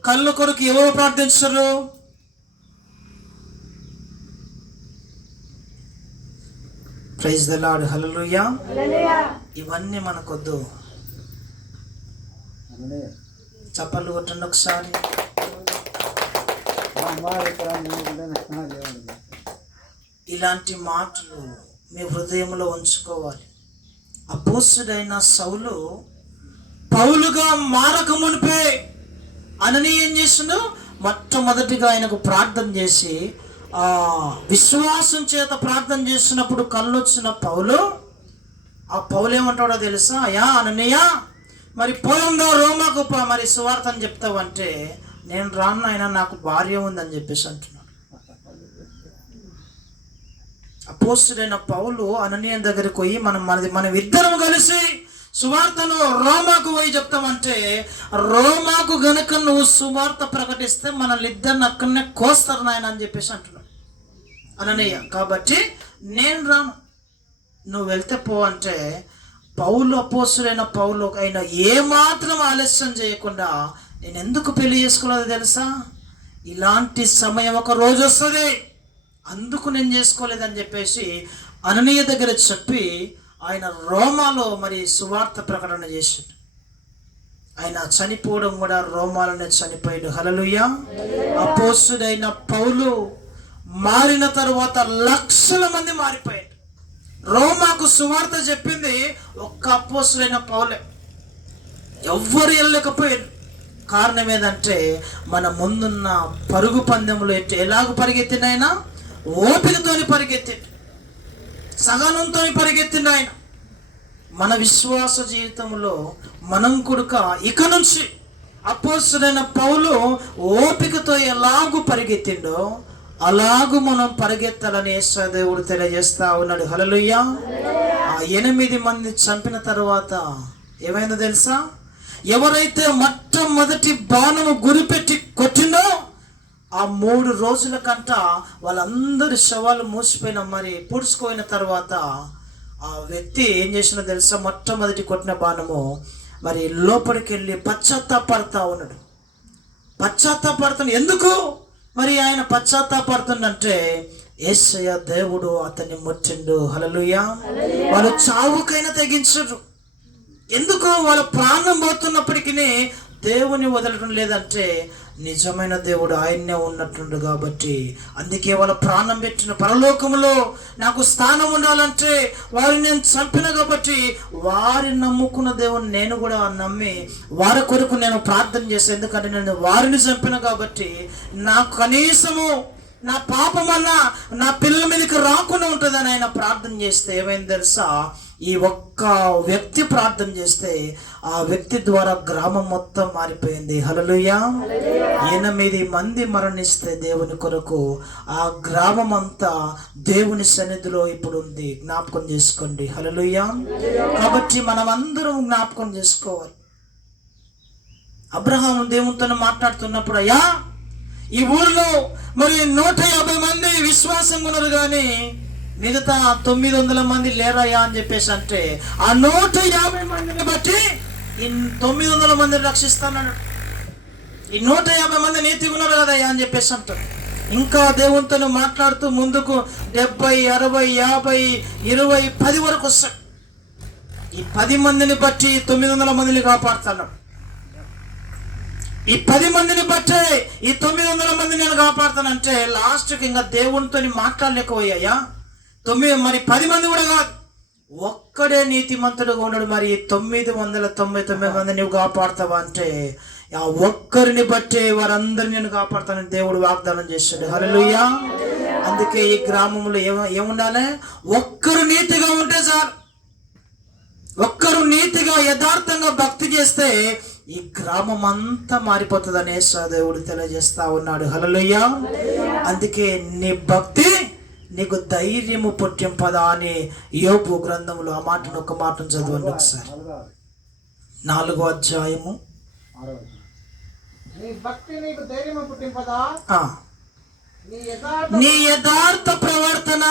కళ్ళు కొరకు ఎవరు ప్రార్థించారు? Praise the Lord. హల్లెలూయా. ఇవన్నీ మనకొద్దు. చప్పట్లు కొట్టండి ఒకసారి. ఇలాంటి మాటలు మీ హృదయంలో ఉంచుకోవాలి. అపోస్తలుడైన సౌలు పౌలుగా మారక మునిపే అననీయ ఏం చేసిండు? మొట్టమొదటిగా ఆయనకు ప్రార్థన చేసి విశ్వాసం చేత ప్రార్థన చేసినప్పుడు కళ్ళు వచ్చిన పౌలు ఏమంటాడో తెలుసా? అయ్యా అననీయ, మరి పోయంలో రోమాకు మరి సువార్త అని చెప్తావంటే నేను రాను ఆయన, నాకు భార్య ఉందని చెప్పేసి అంటున్నాడు. అపోస్తలుడైన పౌలు అననీయ దగ్గరికి పోయి మనం ఇద్దరం కలిసి సువార్తను రోమాకు పోయి చెప్తామంటే, రోమాకు గనుక నువ్వు సువార్త ప్రకటిస్తే మనల్ని ఇద్దరిని అక్కడనే కోస్తారు నాయన అని చెప్పేసి అంటున్నాడు అననీయ. కాబట్టి నేను రాను, నువ్వు వెళ్తే పో అంటే పౌలు, అపోస్తలుడైన పౌలు అయినా ఏమాత్రం ఆలస్యం చేయకుండా నేను ఎందుకు పెళ్లి చేసుకోలేదు తెలుసా? ఇలాంటి సమయం ఒక రోజు వస్తుంది, అందుకు నేను చేసుకోలేదని చెప్పేసి అననీయ దగ్గర చెప్పి ఆయన రోమాలో మరి సువార్త ప్రకటన చేశాడు. ఆయన చనిపోవడం కూడా రోమాలోనే చనిపోయాడు. హల్లెలూయా. అపోస్తలుడైన పౌలు మారిన తరువాత లక్షల మంది మారిపోయాడు. రోమాకు సువార్త చెప్పింది ఒక్క అపోస్తులైన పౌలే. ఎవ్వరు వెళ్ళలేకపోయారు. కారణం ఏంటంటే మన ముందున్న పరుగు పందెంలో ఎలాగ పరిగెత్తిన ఆయన ఓపికతోని పరిగెత్తిండు, సహనంతో పరిగెత్తిండు ఆయన. మన విశ్వాస జీవితంలో మనం కూడక ఇక నుంచి అపోస్తులైన పౌలు ఓపికతో ఎలాగూ పరిగెత్తిండో అలాగూ మనం పరిగెత్తాలని యేసు దేవుడు తెలియజేస్తా ఉన్నాడు. హల్లెలూయా. ఆ 8 మంది చంపిన తర్వాత ఏమైందో తెలుసా? ఎవరైతే మొట్టమొదటి బాణము గురిపెట్టి కొట్టిందో ఆ 3 రోజుల కంట వాళ్ళందరి శవాలు మూసిపోయిన మరి పూడ్చుకోయిన తర్వాత ఆ వ్యక్తి ఏం చేసినా తెలుసా? మొట్టమొదటి కొట్టిన బాణము మరి లోపలికి వెళ్ళి పశ్చాత్తాపడతా ఉన్నాడు. పశ్చాత్తాపడుతున్నాడు. ఎందుకు మరి ఆయన పశ్చాత్తాపడుతుందంటే యేసయ్య దేవుడు అతన్ని ముట్టిండు. హల్లెలూయా. వాళ్ళు చావుకైనా తెగించరు. ఎందుకు? వాళ్ళ ప్రాణం పోతున్నప్పటికీ దేవుని వదలడం లేదంటే నిజమైన దేవుడు ఆయన్నే ఉన్నట్టుండు కాబట్టి. అందుకే వాళ్ళ ప్రాణం పెట్టిన పరలోకములో నాకు స్థానం ఉండాలంటే వారిని నేను చంపిన కాబట్టి వారిని నమ్ముకున్న దేవుని నేను కూడా నమ్మి వారి కొరకు నేను ప్రార్థన చేశాను. ఎందుకంటే నేను వారిని చంపిన కాబట్టి నాకు కనీసము నా పాపమన్నా నా పిల్లల మీదకి రాకుండా ఉంటుందని ఆయన ప్రార్థన చేస్తే ఏమైంది తెలుసా? ఈ ఒక్క వ్యక్తి ప్రార్థన చేస్తే ఆ వ్యక్తి ద్వారా గ్రామం మొత్తం మారిపోయింది. హల్లెలూయా. 8 మంది మరణిస్తే దేవుని కొరకు ఆ గ్రామం అంతా దేవుని సన్నిధిలో ఇప్పుడు ఉంది. జ్ఞాపకం చేసుకోండి. హల్లెలూయా. కాబట్టి మనం అందరం జ్ఞాపకం చేసుకోవాలి. అబ్రహాము దేవునితో మాట్లాడుతున్నప్పుడు, అయ్యా ఈ ఊరిలో మరి 150 మంది విశ్వాసంగా ఉన్నారు కానీ మిగతా 900 మంది లేరయ్యా అని చెప్పేసి అంటే ఆ 150 మందిని బట్టి ఈ 900 మందిని రక్షిస్తానన్నాడు. ఈ 150 మంది నీతిగా ఉన్నారు కదయ్యా అని చెప్పేసి అంటాడు. ఇంకా దేవునితో మాట్లాడుతూ ముందుకు 70, 60, 50, 20, 10 వరకు వస్తాడు. ఈ 10 మందిని బట్టి 900 మందిని కాపాడుతున్నాడు. ఈ 10 మందిని బట్టే ఈ 900 మందిని నేను కాపాడుతానంటే లాస్ట్కి ఇంకా దేవునితో మాట్లాడలేకపోయాయా? 10 మంది కూడా కాదు, ఒక్కడే నీతిమంతుడుగా ఉన్నాడు. మరి 999 మంది నువ్వు కాపాడుతావా అంటే ఆ ఒక్కరిని బట్టే వారందరిని నేను కాపాడుతానని దేవుడు వాగ్దానం చేశాడు. హల్లెలూయా. అందుకే ఈ గ్రామంలో ఏముండాలి? ఒక్కరు నీతిగా ఉంటే చాలు. ఒక్కరు నీతిగా యథార్థంగా భక్తి చేస్తే ఈ గ్రామం అంతా మారిపోతుందని దేవుడు తెలియజేస్తా ఉన్నాడు. హల్లెలూయా. అందుకే నీ భక్తి నీకు ధైర్యము పుట్టింపదా అని యోబు గ్రంథంలో ఆ మాటను ఒక మాటను చదవండి ఒకసారి. 4వ అధ్యాయము. నీ భక్తి నీకు ధైర్యము పుట్టింపదా? నీ యథార్థ ప్రవర్తన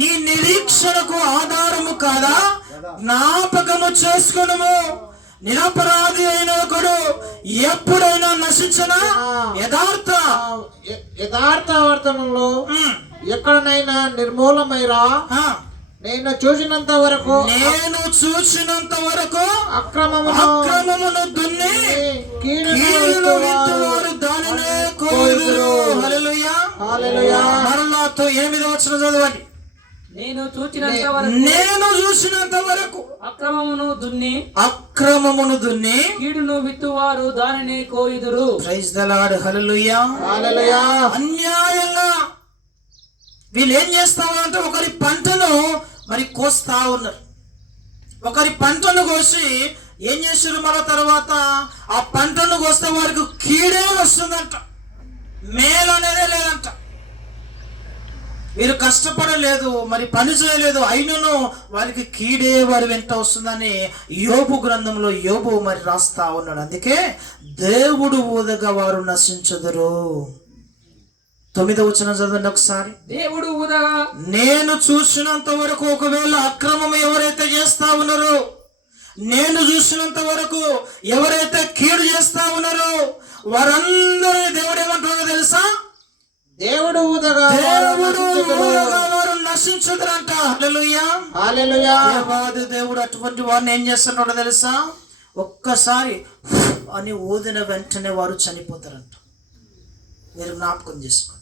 నీ నిరీక్షణకు ఆధారము కాదా? జ్ఞాపకము చేసుకొనుము. నిరపరాధి అయిన ఒకడు ఎప్పుడైనా నశించనా? యథార్థవర్తనంలో ఎక్కడనైనా నిర్మూలమైరా? నేను చూసినంత వరకు అక్రమమును దున్ని కీడును విత్తువారు దానినే కోయుదురు. హల్లెలూయా. హల్లెలూయా. మరలా 8వ వచనం చదవండి. నేను చూసినంత వరకు అక్రమమును దున్ని కీడును విత్తువారు దానిని కోయుదురు. Praise the Lord. Hallelujah. Hallelujah. అన్యాయంగా వీళ్ళు ఏం చేస్తా ఉన్నారంటే ఒకరి పంటను మరి కోస్తా ఉన్నారు. ఒకరి పంటను కోసి ఏం చేశారు? మరో తర్వాత ఆ పంటను కోస్తే వారికి కీడే వస్తుందంట, మేలు అనేదే లేదంట. వీరు కష్టపడలేదు, మరి పని చేయలేదు, అయినను వారికి కీడే వారి వెంట వస్తుందని యోబు గ్రంథంలో యోబు మరి రాస్తా ఉన్నాడు. అందుకే దేవుడు ఊదగా వారు నశించుదురు. 9వ వచనం చదవండి ఒకసారి. దేవుడు ఊదగా నేను చూసినంత వరకు ఒకవేళ అక్రమం ఎవరైతే చేస్తా ఉన్నారో, నేను చూసినంత వరకు ఎవరైతే కీడు చేస్తా ఉన్నారో వారందరూ దేవుడు ఏమంటారో తెలుసా? దేవుడు ఊదగా వారు నశించుదురంట. హల్లెలూయా. హల్లెలూయా. దేవుడు అటువంటి వారిని ఏం చేస్తున్నాడో తెలుసా? ఒక్కసారి అని ఊదిన వెంటనే వారు చనిపోతారంట. మీరు జ్ఞాపకం చేసుకోండి.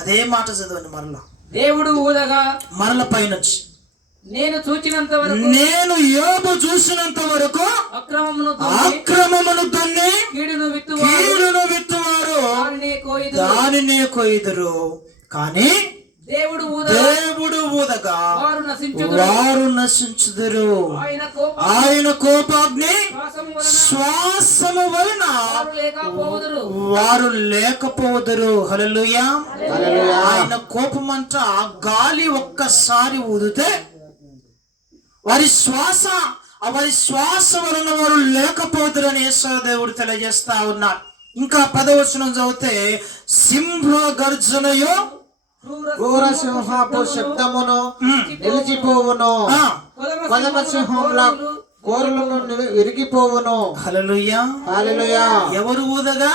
అదే మాట చదవండి మరలా. దేవుడు ఊదగా మరల పైనొచ్చి నేను చూచినంత వరకు నేను యోబు చూసినంత వరకు అక్రమమును దున్ని కీడును విత్తువారు కీడును విత్తువారు దానినే కొయ్యుదురు. కానీ దేవుడు ఊదగా వారు నశించుదురు. ఆయన కోపాగ్ని శ్వాసము వలన వారు లేకపోదురు. హల్లెలూయా. ఆయన కోపమంట గాలి ఒక్కసారి ఊదితే వారి శ్వాస వలన వారు లేకపోదురు అని యేసు దేవుడు తెలియజేస్తా ఉన్నాడు. ఇంకా 10వ వచనం చదివితే సింహ గర్జనయో క్రూర సింహపు శబ్దమును నిలిచిపోవును, కొదమ సింహముల కోరలను విరిగిపోవును. హల్లెలూయా. హల్లెలూయా. ఎవరు ఊదగా?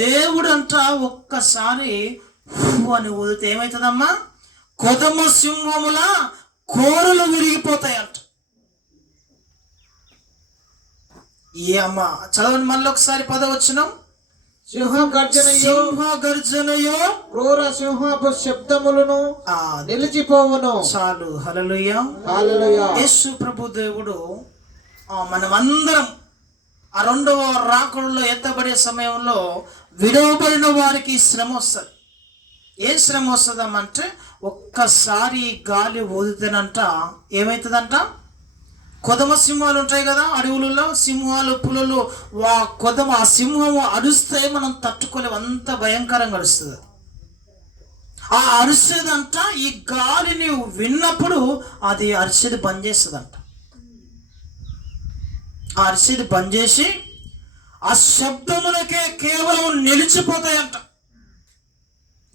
దేవుడంట ఒక్కసారి అని ఊదితే ఏమైతుందమ్మా? కొదమ సింహముల కోరలు విరిగిపోతాయంట. ఏ అమ్మా చదవండి మళ్ళీ ఒకసారి 10వ వచనం. సింహ గర్జనయో క్రూర సింహపు శబ్దములను నిలిచిపోవును. చాలు. హల్లెలూయా. హల్లెలూయా. యేసు ప్రభు దేవుడు మనమందరం ఆ 2వ రాకడలో ఎత్తబడే సమయంలో విడవబడిన వారికి శ్రమ వస్తుంది. ఏ శ్రమ వస్తుందమ్మంటే ఒక్కసారి గాలి ఊదితేనంట ఏమవుతుందంట? కొదమ సింహాలు ఉంటాయి కదా అడవులలో, సింహాలు పులులు, ఆ సింహము అరుస్తే మనం తట్టుకోలేము, అంత భయంకరంగా అరుస్తుంది. ఆ అరిసేదంట ఈ గాలిని విన్నప్పుడు అది అరిసేది బంద్ చేస్తుందంట. ఆ అరిసేది బంద్ చేసి ఆ శబ్దములకే కేవలం నిలిచిపోతాయంట.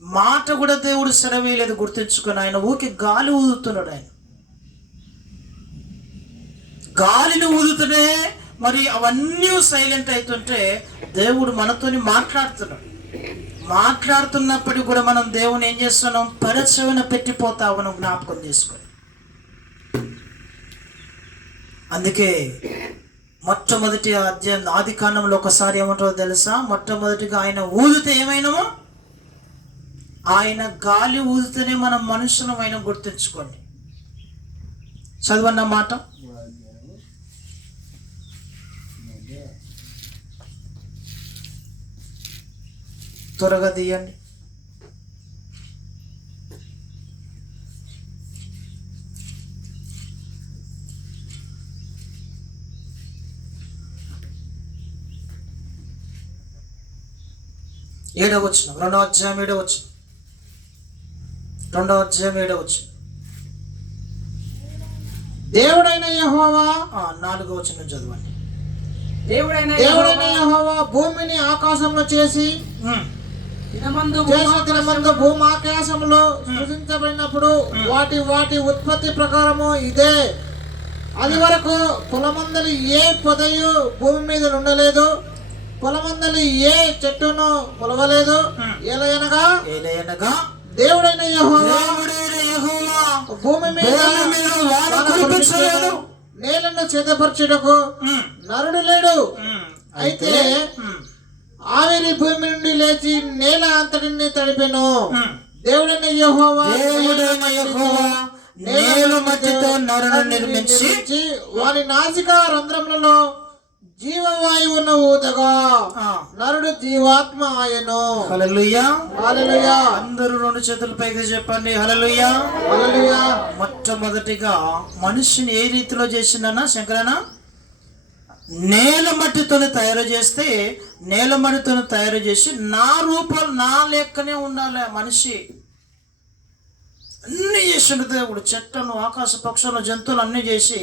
మాట కూడా దేవుడు సెలవేయలేదు, గుర్తుంచుకొని. ఆయన ఊకి గాలి ఊదుతున్నాడు. ఆయన గాలిని ఊదుతుంటే మరి అవన్నీ సైలెంట్ అవుతుంటే దేవుడు మనతోని మాట్లాడుతున్నప్పటికీ కూడా మనం దేవుని ఏం చేస్తున్నాం? పెరచెవిన పెట్టిపోతా ఉన్నాం, జ్ఞాపకం చేసుకొని. అందుకే మొట్టమొదటి అధ్యాయం ఆదికాండంలో ఒకసారి ఏమంటారో తెలుసా? మొట్టమొదటిగా ఆయన ఊదితే ఏమైనామో, ఆయన గాలి ఊదితేనే మనం మనుషులమైన గుర్తుంచుకోండి. చదవన్నమాట. త్వరగా తీయండి. ఏడవ వచనం, 2వ అధ్యాయం 7వ వచనం. 2వ అధ్యాయం 7వ వచనం. దేవుడైన యెహోవా 4వ వచనం చదవండి. దేవుడైన యెహోవా భూమిని ఆకాశంలో చేసి దినమందు భూమి ఆకాశంలో సృజించబడినప్పుడు వాటి ఉత్పత్తి ప్రకారము ఇదే. అది వరకు పొలమందలి ఏ పొదయు భూమి మీద ఉండలేదు, పొలమందలి ఏ చెట్టును మొలవలేదు. ఏలయనగా దేవుడైన యెహోవా భూమి మీద నేలను చేతపరచుటకు నరుడు లేడు. అయితే ఆవిరి భూమి నుండి లేచి నేల అంతటిని తడిపెను. దేవుడైన యెహోవా నేల మధ్యతో నరుని నిర్మించి వారి నాసిక రంధ్రములలో జీవవాయువును ఊదగా నరుడు జీవాత్మ ఆయను. హల్లెలూయా. హల్లెలూయా. అందరూ 2 చేతులు పైకి చెప్పండి. హల్లెలూయా. హల్లెలూయా. మొట్టమొదటిగా మనిషిని ఏ రీతిలో చేసిందన్నా శంకరన్న? నేల మట్టితోనే తయారు చేస్తే, నేల మట్టితోనే తయారు చేసి నా రూపం నా లెక్కనే ఉండాలి మనిషి. అన్ని చేసిన దేవుడు, చెట్లను, ఆకాశ పక్షులను, జంతువులు అన్ని చేసి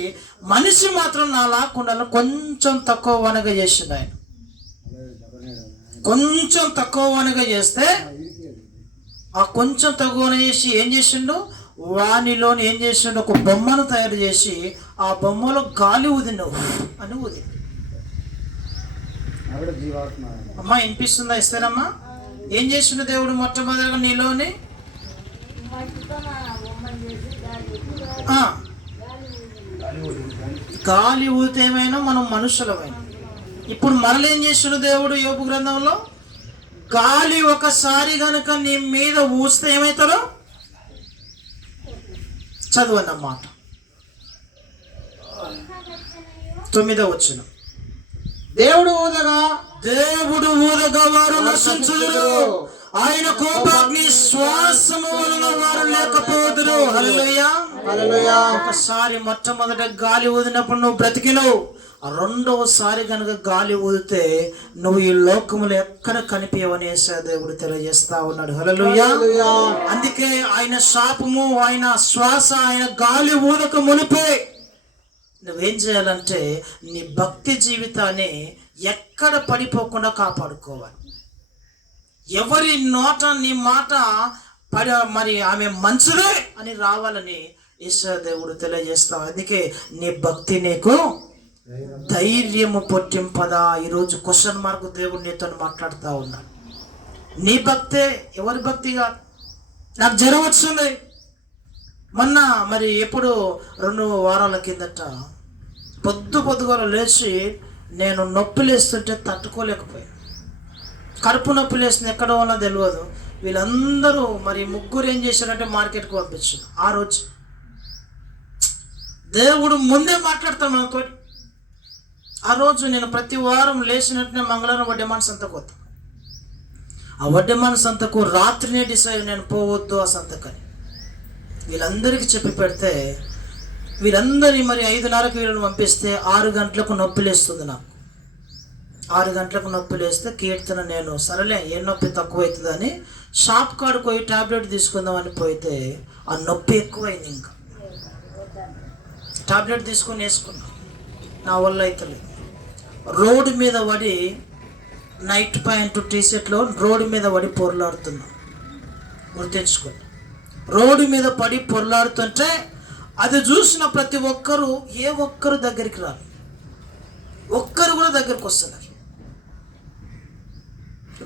మనిషి మాత్రం నా లాక్కుండా కొంచెం తక్కువ వనగా చేసిండు. ఆయన కొంచెం తక్కువ వనగా చేస్తే ఆ కొంచెం తక్కువ చేసి ఏం చేసిండు? వానిలోని ఏం చేసిండు? ఒక బొమ్మను తయారు చేసి ఆ బొమ్మలో గాలి ఊదిండు అని ఊది. అమ్మా వినిపిస్తుందా? ఇస్తానమ్మా. ఏం చేసిండు దేవుడు? మొట్టమొదటిగా నీలోని గాలి ఊదితే ఏమైనా మనం మనుషులమైన. ఇప్పుడు మరలేం చేసిన దేవుడు యోబు గ్రంథంలో? గాలి ఒకసారి గనుక నీ మీద ఊస్తే ఏమవుతారో చదవన్నమాట. 9వ వచనం. దేవుడు ఊదగా వారు నశించుదురు, ఆయన కోపాగ్ని శ్వాసము వలన వారు లేకపోదురు. హల్లెలూయా. హల్లెలూయా. ఒకసారి మొట్టమొదట గాలి ఊదినప్పుడు నువ్వు బ్రతికినవు. రెండవసారి కనుక గాలి ఊదితే నువ్వు ఈ లోకములు ఎక్కడ కనిపించవని దేవుడు తెలియజేస్తా ఉన్నాడు. హల్లెలూయా. అందుకే ఆయన శాపము, ఆయన శ్వాస, ఆయన గాలి ఊదక మునిపే నువ్వేం చేయాలంటే నీ భక్తి జీవితాన్ని ఎక్కడ పడిపోకుండా కాపాడుకోవాలి. ఎవరి నోట నీ మాట మరి ఆమె మంచిదే అని రావాలని దేవుడు తెలియజేస్తా. అందుకే నీ భక్తి నీకు ధైర్యము పొట్టింపదా. ఈరోజు క్వశ్చన్ మార్క్ దేవుడు నీతో మాట్లాడుతూ ఉన్నాడు. నీ భక్తే, ఎవరి భక్తి కాదు. నాకు జ్వరం వచ్చింది మొన్న, మరి ఎప్పుడు 2 వారాల కిందట పొద్దుగా లేచి నేను నొప్పి లేస్తుంటే తట్టుకోలేకపోయాను. కడుపు నొప్పి లేస్తుంది, ఎక్కడ వల్ల తెలియదు. వీళ్ళందరూ మరి 3 ఏం చేశారంటే మార్కెట్కి పంపించారు. ఆ రోజు దేవుడు ముందే మాట్లాడతాను మనతో. ఆ రోజు నేను ప్రతి వారం లేచినట్టునే మంగళవారం వడ్డెమాన సంతకు పోతాను. ఆ వడ్డెమాన సంతకు రాత్రినే డిసైడ్ నేను పోవద్దు ఆ సంతకని వీళ్ళందరికీ చెప్పి పెడితే, వీళ్ళందరినీ మరి 5:30కి వీళ్ళని పంపిస్తే 6 గంటలకు నొప్పి లేస్తుంది. నాకు 6 గంటలకు నొప్పి లేస్తే కీర్తన నేను సరేలే ఏ నొప్పి తక్కువ అవుతుందని షాప్ కాడికి పోయి టాబ్లెట్ తీసుకుందామని పోయితే ఆ నొప్పి ఎక్కువైంది. ఇంకా టాబ్లెట్ తీసుకొని వేసుకున్నా, నా వల్ల అవుతలేదు. రోడ్డు మీద పడి నైట్ ప్యాంటు టీషర్ట్లో రోడ్డు మీద పడి పొరలాడుతున్నా. గుర్తించుకోండి, రోడ్డు మీద పడి పొరలాడుతుంటే అది చూసిన ప్రతి ఒక్కరు ఏ ఒక్కరు దగ్గరికి రారు, ఒక్కరు కూడా దగ్గరికి వస్తున్నారు.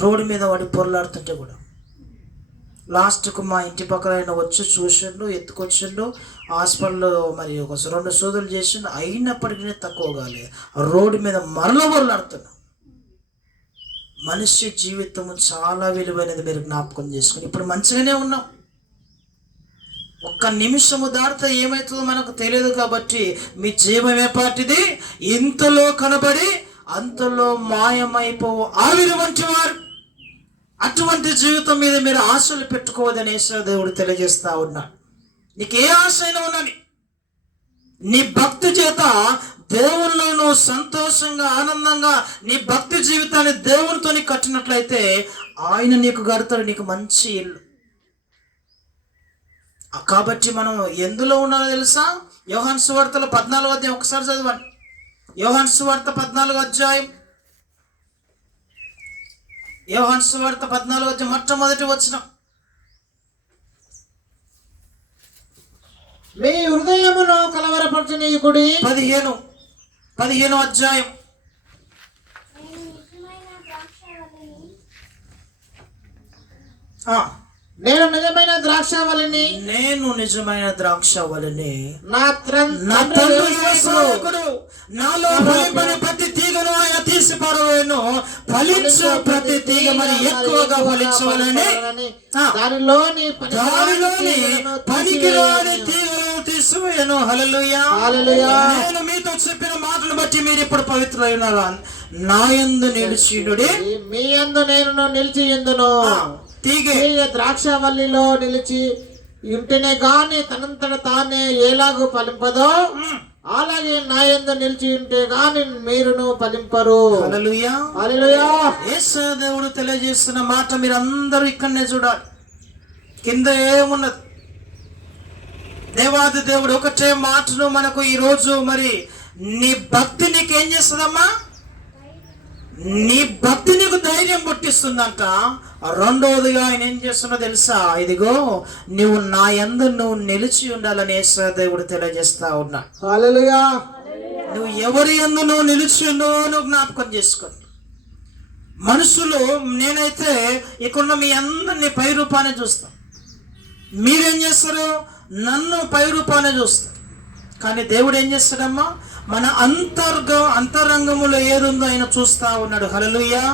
రోడ్డు మీద పడి పొరలాడుతుంటే కూడా లాస్ట్కు మా ఇంటి పక్కన ఆయన వచ్చి చూసిండు, ఎత్తుకొచ్చిండు. హాస్పిటల్లో మరి ఒక 2 సూదులు చేసిండు. అయినప్పటికీ తక్కువ కాలేదు. రోడ్డు మీద మరల పొరలాడుతున్నా. మనిషి జీవితము చాలా విలువైనది, మీరు జ్ఞాపకం చేసుకుని. ఇప్పుడు మంచిగానే ఉన్నాం. ఒక్క నిమిషము దాటితే ఏమవుతుందో మనకు తెలియదు. కాబట్టి మీ జీవం ఏపాటిది, ఇంతలో కనబడి అంతలో మాయమైపోవు ఆవిరి వంటి వారు. అటువంటి జీవితం మీద మీరు ఆశలు పెట్టుకోవద్దని దేవుడు తెలియజేస్తా ఉన్నాడు. నీకు ఏ ఆశ అయినా ఉన్నది, నీ భక్తి చేత దేవుల్లో నువ్వు సంతోషంగా ఆనందంగా నీ భక్తి జీవితాన్ని దేవునితో కట్టినట్లయితే ఆయన నీకు కడతాడు నీకు మంచి ఇల్లు. కాబట్టి మనం ఎందులో ఉన్నారో తెలుసా? యోహాను సువార్తలో 14వ అధ్యాయం ఒకసారి చదవండి. యోహాను సువార్త 14వ అధ్యాయం, యోహాను సువార్త 14వ అధ్యాయం మొట్టమొదటి వచనం. మీ హృదయమును కలవరపరచనీయుకుడి. 15వ అధ్యాయం. నేను నిజమైన ద్రాక్షావళిని, నేను నిజమైన ద్రాక్షావళిని, నా తండ్రి వ్యవసాయకుడు. నాలో ఫలింపని ప్రతి తీగను ఆయన తీసి పారవేయును. ఫలించు ప్రతి తీగ మరి ఎక్కువగా ఫలించవలని దానిలోని పనికిరాని తీగలను తీసివేయను. హల్లెలూయా. నేను మీతో చెప్పిన మాటను బట్టి మీరు ఇప్పుడు పవిత్రులై ఉన్నారా? నా యందు నిలిచియుండుడి, మీ యందు నేను నిలిచియుందును. తీగ ద్రాక్షవల్లిలో నిలిచి ఉంటేనే గాని తనంతట తానే ఎలాగూ ఫలింపదో అలాగే నా యందు నిలిచి ఉంటే గాని మీరును ఫలింపరు. హల్లెలూయా. హల్లెలూయా. యేసు దేవుడు తెలియజేస్తున్న మాట మీరు అందరూ ఇక్కడనే చూడాలి. కింద ఏమున్నది? దేవాది దేవుడు ఒకటే మాటను మనకు ఈరోజు మరి నీ భక్తి నీకేం చేస్తుందమ్మా? నీ భక్తి నీకు ధైర్యం పుట్టిస్తుందంట. రెండవదిగా ఆయన ఏం చేస్తున్నా తెలుసా? ఇదిగో నువ్వు నా యందు నువ్వు నిలిచి ఉండాలని దేవుడు తెలియజేస్తా ఉన్నా. హల్లెలూయా. నువ్వు ఎవరి యందు నువ్వు నిలిచి ఉన్నావో నువ్వు జ్ఞాపకం చేసుకోండి. మనుషులు, నేనైతే ఇక్కడ మీ అందరినీ పై రూపాన్ని చూస్తాం. మీరేం చేస్తారు? నన్ను పై రూపాన్ని చూస్తారు. కానీ దేవుడు ఏం చేస్తాడమ్మా? మన అంతరంగములో ఏదుందో ఆయన చూస్తా ఉన్నాడు. హల్లెలూయా.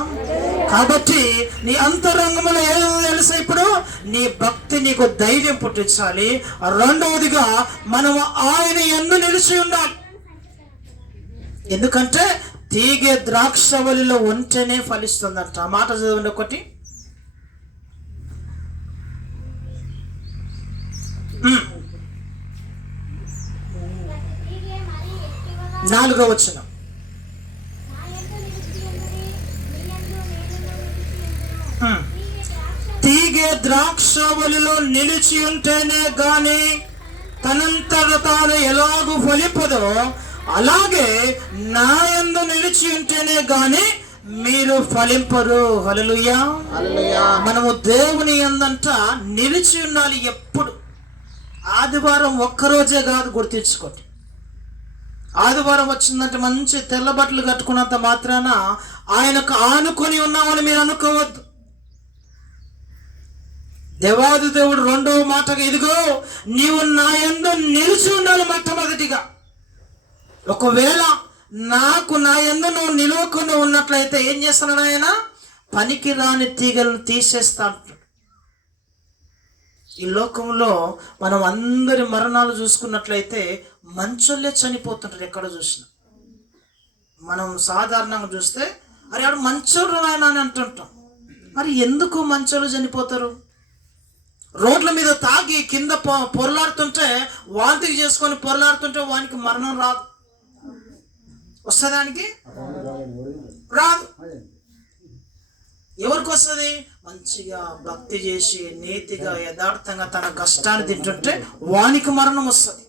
కాబట్టి నీ అంతరంగంలో ఏదో తెలుసా, ఇప్పుడు నీ భక్తి నీకు ధైర్యం పుట్టించాలి. రెండవదిగా మనం ఆయన యందు నిలిచి ఉండాలి. ఎందుకంటే తీగె ద్రాక్షవల్లిలో ఉంటేనే ఫలిస్తుందంట. ఆ మాట చదవండి ఒకటి. 4వ వచనం. తీగె ద్రాక్షవల్లిలో నిలిచి ఉంటేనే గాని తనంతట తాను ఎలాగూ ఫలింపదో, అలాగే నా యందు నిలిచి ఉంటేనే గాని మీరు ఫలింపరు. హల్లెలూయా. మనము దేవుని యందంట నిలిచి ఉండాలి ఎప్పుడు. ఆదివారం ఒక్కరోజే కాదు, గుర్తించుకోండి. ఆదివారం వచ్చిందంటే మంచి తెల్ల బట్టలు కట్టుకున్నంత మాత్రాన ఆయనకు ఆనుకొని ఉన్నామని మీరు అనుకోవద్దు. దేవాది దేవుడు రెండవ మాటగా, ఇదిగో నీవు నా యందు నిలిచి ఉండాలి మొట్టమొదటిగా. ఒకవేళ నాకు నా యందు నువ్వు నిలవకుండా ఉన్నట్లయితే ఏం చేస్తున్నాడు ఆయన? పనికి రాని తీగలను తీసేస్తా అంటాడు. ఈ లోకంలో మనం అందరి మరణాలు చూసుకున్నట్లయితే మంచోళ్ళే చనిపోతుంటారు ఎక్కడ చూసినా. మనం సాధారణంగా చూస్తే అరే ఆడు మంచోడు ఆయన అని అంటుంటాం. మరి ఎందుకు మంచోళ్ళు చనిపోతారు? రోడ్ల మీద తాగి కింద పొరలాడుతుంటే, వాంతికి చేసుకొని పొరలాడుతుంటే వానికి మరణం రాదు. వస్తుందానికి రాదు. ఎవరికి వస్తుంది? మంచిగా భక్తి చేసి నీతిగా యథార్థంగా తన కష్టాన్ని తింటుంటే వానికి మరణం వస్తుంది.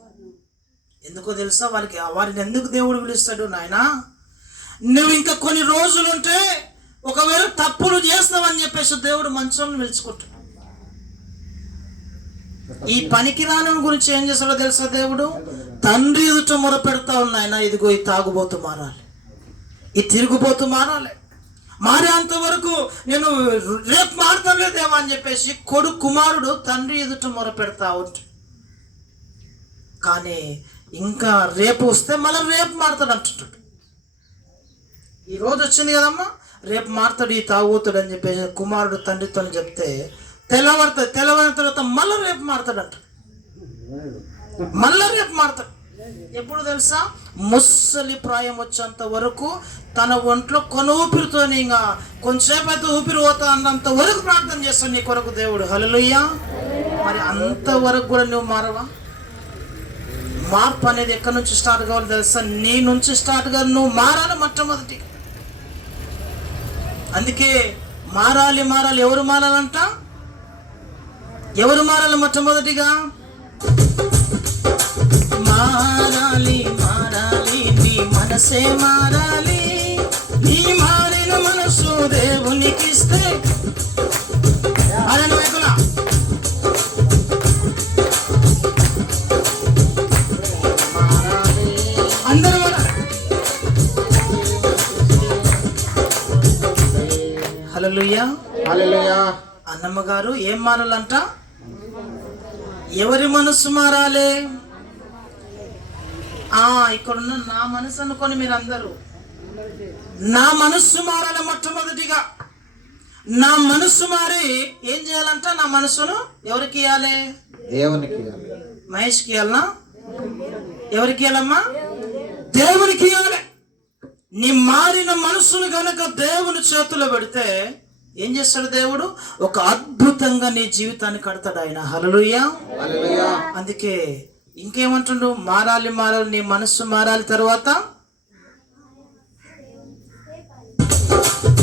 ఎందుకో తెలుసా? వారిని ఎందుకు దేవుడు పిలుస్తాడు? నాయనా, నువ్వు ఇంకా కొన్ని రోజులుంటే ఒకవేళ తప్పులు చేస్తావని చెప్పేసి దేవుడు మంచోళ్ళని పిలుచుకుంటాడు. ఈ పనికిరాని గురించి ఏం చేస్తాడో తెలుసా? దేవుడు తండ్రి ఎదుట మొర పెడతా ఉన్నాయన, ఇదిగో ఈ తాగుబోతు మారాలి, ఈ తిరుగుబోతు మారాలి, మారేంత వరకు నేను రేపు మారుతాలేదేమో అని చెప్పేసి కుమారుడు తండ్రి ఎదుట మొర పెడతా ఉంటాడు. కానీ ఇంకా రేపు వస్తే మళ్ళీ రేపు మారుతాడు అంటుంటాడు. ఈ రోజు వచ్చింది కదమ్మా, రేపు మారుతాడు ఈ తాగుతాడు అని చెప్పేసి కుమారుడు తండ్రితో చెప్తే తెల్లవారిన తర్వాత మళ్ళీ రేపు మారుతాడంట. మళ్ళీ రేపు మారుతాడు. ఎప్పుడు తెలుసా? ముసలి ప్రాయం వచ్చేంత వరకు తన ఒంట్లో ఊపిరితో ఇంకా కొంచెంసేపు అయితే ఊపిరి పోతా అన్నంత వరకు ప్రార్థన చేస్తాడు నీ కొరకు దేవుడు. హల్లెలూయా. మరి అంతవరకు కూడా నువ్వు మారవా? మార్పు అనేది ఎక్కడి నుంచి స్టార్ట్ కావాలి తెలుసా? నీ నుంచి స్టార్ట్ కాదు, నువ్వు మారాలి మొట్టమొదటి. అందుకే మారాలి. ఎవరు మారాలంట? ఎవరు మారాలి మొట్టమొదటిగా? మారాలి, నీ మనసే మారాలి. నీ మారిన మనసు దేవునికి ఇస్తే అందరూ హల్లెలూయా. అన్నమ్మ గారు ఏం మారాలంట? ఎవరి మనసు మారాలి? ఇక్కడున్న నా మనసు అనుకొని మీరు అందరూ, నా మనస్సు మారాలి మొట్టమొదటిగా. నా మనస్సు మారి ఏం చేయాలంట? నా మనసును ఎవరికి ఇవ్వాలి? దేవునికి. మహేష్కి ఇవ్వాలనా? ఎవరికి ఇవ్వాలమ్మా? దేవునికి ఇవ్వాలి. నీ మారిన మనసును గనక దేవుని చేతిలో పెడితే ఏం చేస్తాడు దేవుడు? ఒక అద్భుతంగా నీ జీవితాన్ని కడతాడు ఆయన. హల్లెలూయా. అందుకే ఇంకేమంటుండు? మారాలి, నీ మనస్సు మారాలి. తర్వాత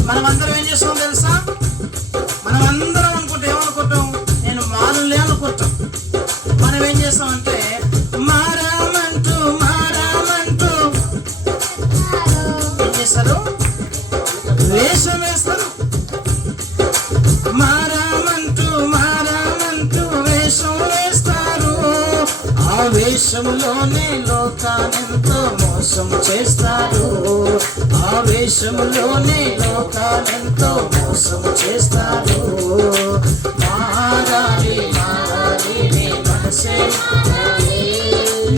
మనం అందరం ఏం చేస్తాం తెలుసా? మనం అందరం ఏమనుకుంటాం? నేను మారలే అనుకుంటాం. మనం ఏం చేస్తామంటే మారామంటూ ఏం చేస్తారు? వేషం వేస్తారు. మారామంటూ వేషం వేస్తారు. ఆ వేషములోనే లోకానెంతో మోసం చేస్తారు. ఆ వేషములోనే లోకానెంతో మోసం చేస్తారు. మారాలి, నీ మనసే మారాలి.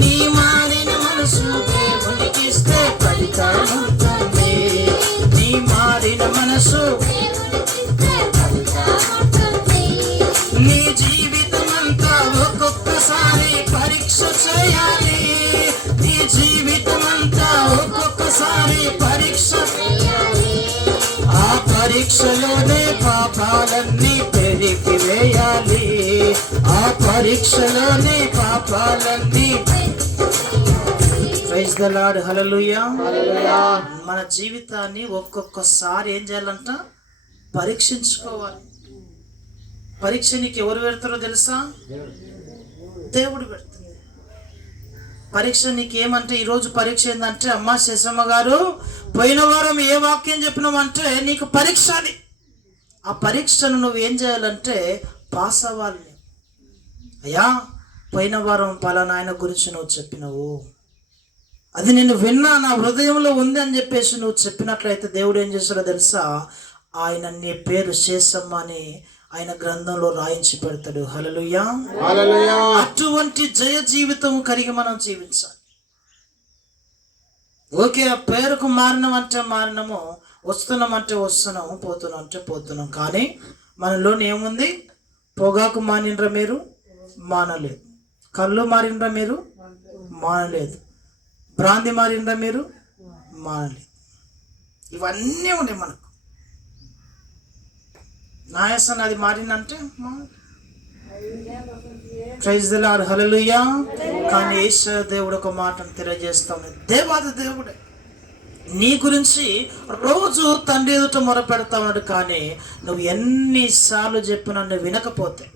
నీ మారిన మనసు దేవునికి ఇస్తే ఫలితం ఉంటుంది. నీ మారిన మనసు ఆ పరీక్షలోనే పాపాలన్నీ పెరికి వేయాలి. ఆ పరీక్షలోనే పాపాలన్నీ. Praise the Lord. హల్లెలూయా. మన జీవితాన్ని ఒక్కొక్కసారి ఏం చేయాలంట? పరీక్షించుకోవాలి. పరీక్ష నీకు ఎవరు పెడతారో తెలుసా? దేవుడు పెడతాడు పరీక్ష. నీకేమంటే ఈరోజు పరీక్ష ఏంటంటే, అమ్మ శశమ్మ గారు పోయిన వారం ఏ వాక్యం చెప్పినామంటే నీకు పరీక్ష అది. ఆ పరీక్షను నువ్వు ఏం చేయాలంటే పాస్ అవ్వాలి. అయ్యా పోయిన వారం పలానా ఆయన గురించి నువ్వు చెప్పినవు, అది నేను విన్నా, నా హృదయంలో ఉంది అని చెప్పేసి నువ్వు చెప్పినట్లయితే దేవుడు ఏం చేస్తాడో తెలుసా? ఆయన నీ పేరు శేషమ్మ అని ఆయన గ్రంథంలో రాయించి పెడతాడు. హల్లెలూయా. అటువంటి జయ జీవితం కలిగి మనం జీవించాలి. ఓకే, ఆ పేరుకు మారినం అంటే మారినము, వస్తున్నాం అంటే వస్తున్నాము, పోతున్నాం అంటే పోతున్నాం. కానీ మనలోని ఏముంది? పొగాకు మానినరా మీరు? మానలేదు. కళ్ళు మారినరా మీరు? మానలేదు. బ్రాంతి మారినరా మీరు? మానలేదు. ఇవన్నీ ఉన్నాయి మనకు. నాయసన్ అది మారిందంటే ప్రైజ్ ది లార్డ్. హల్లెలూయా. కానీ యేసు దేవుడు ఒక మాటను తెలియజేస్తాను. దేవాది దేవుడే నీ గురించి రోజు తండ్రి ఎదుట మొరపెడతా ఉన్నాడు. కానీ నువ్వు ఎన్నిసార్లు చెప్పినా నువ్వు వినకపోతే,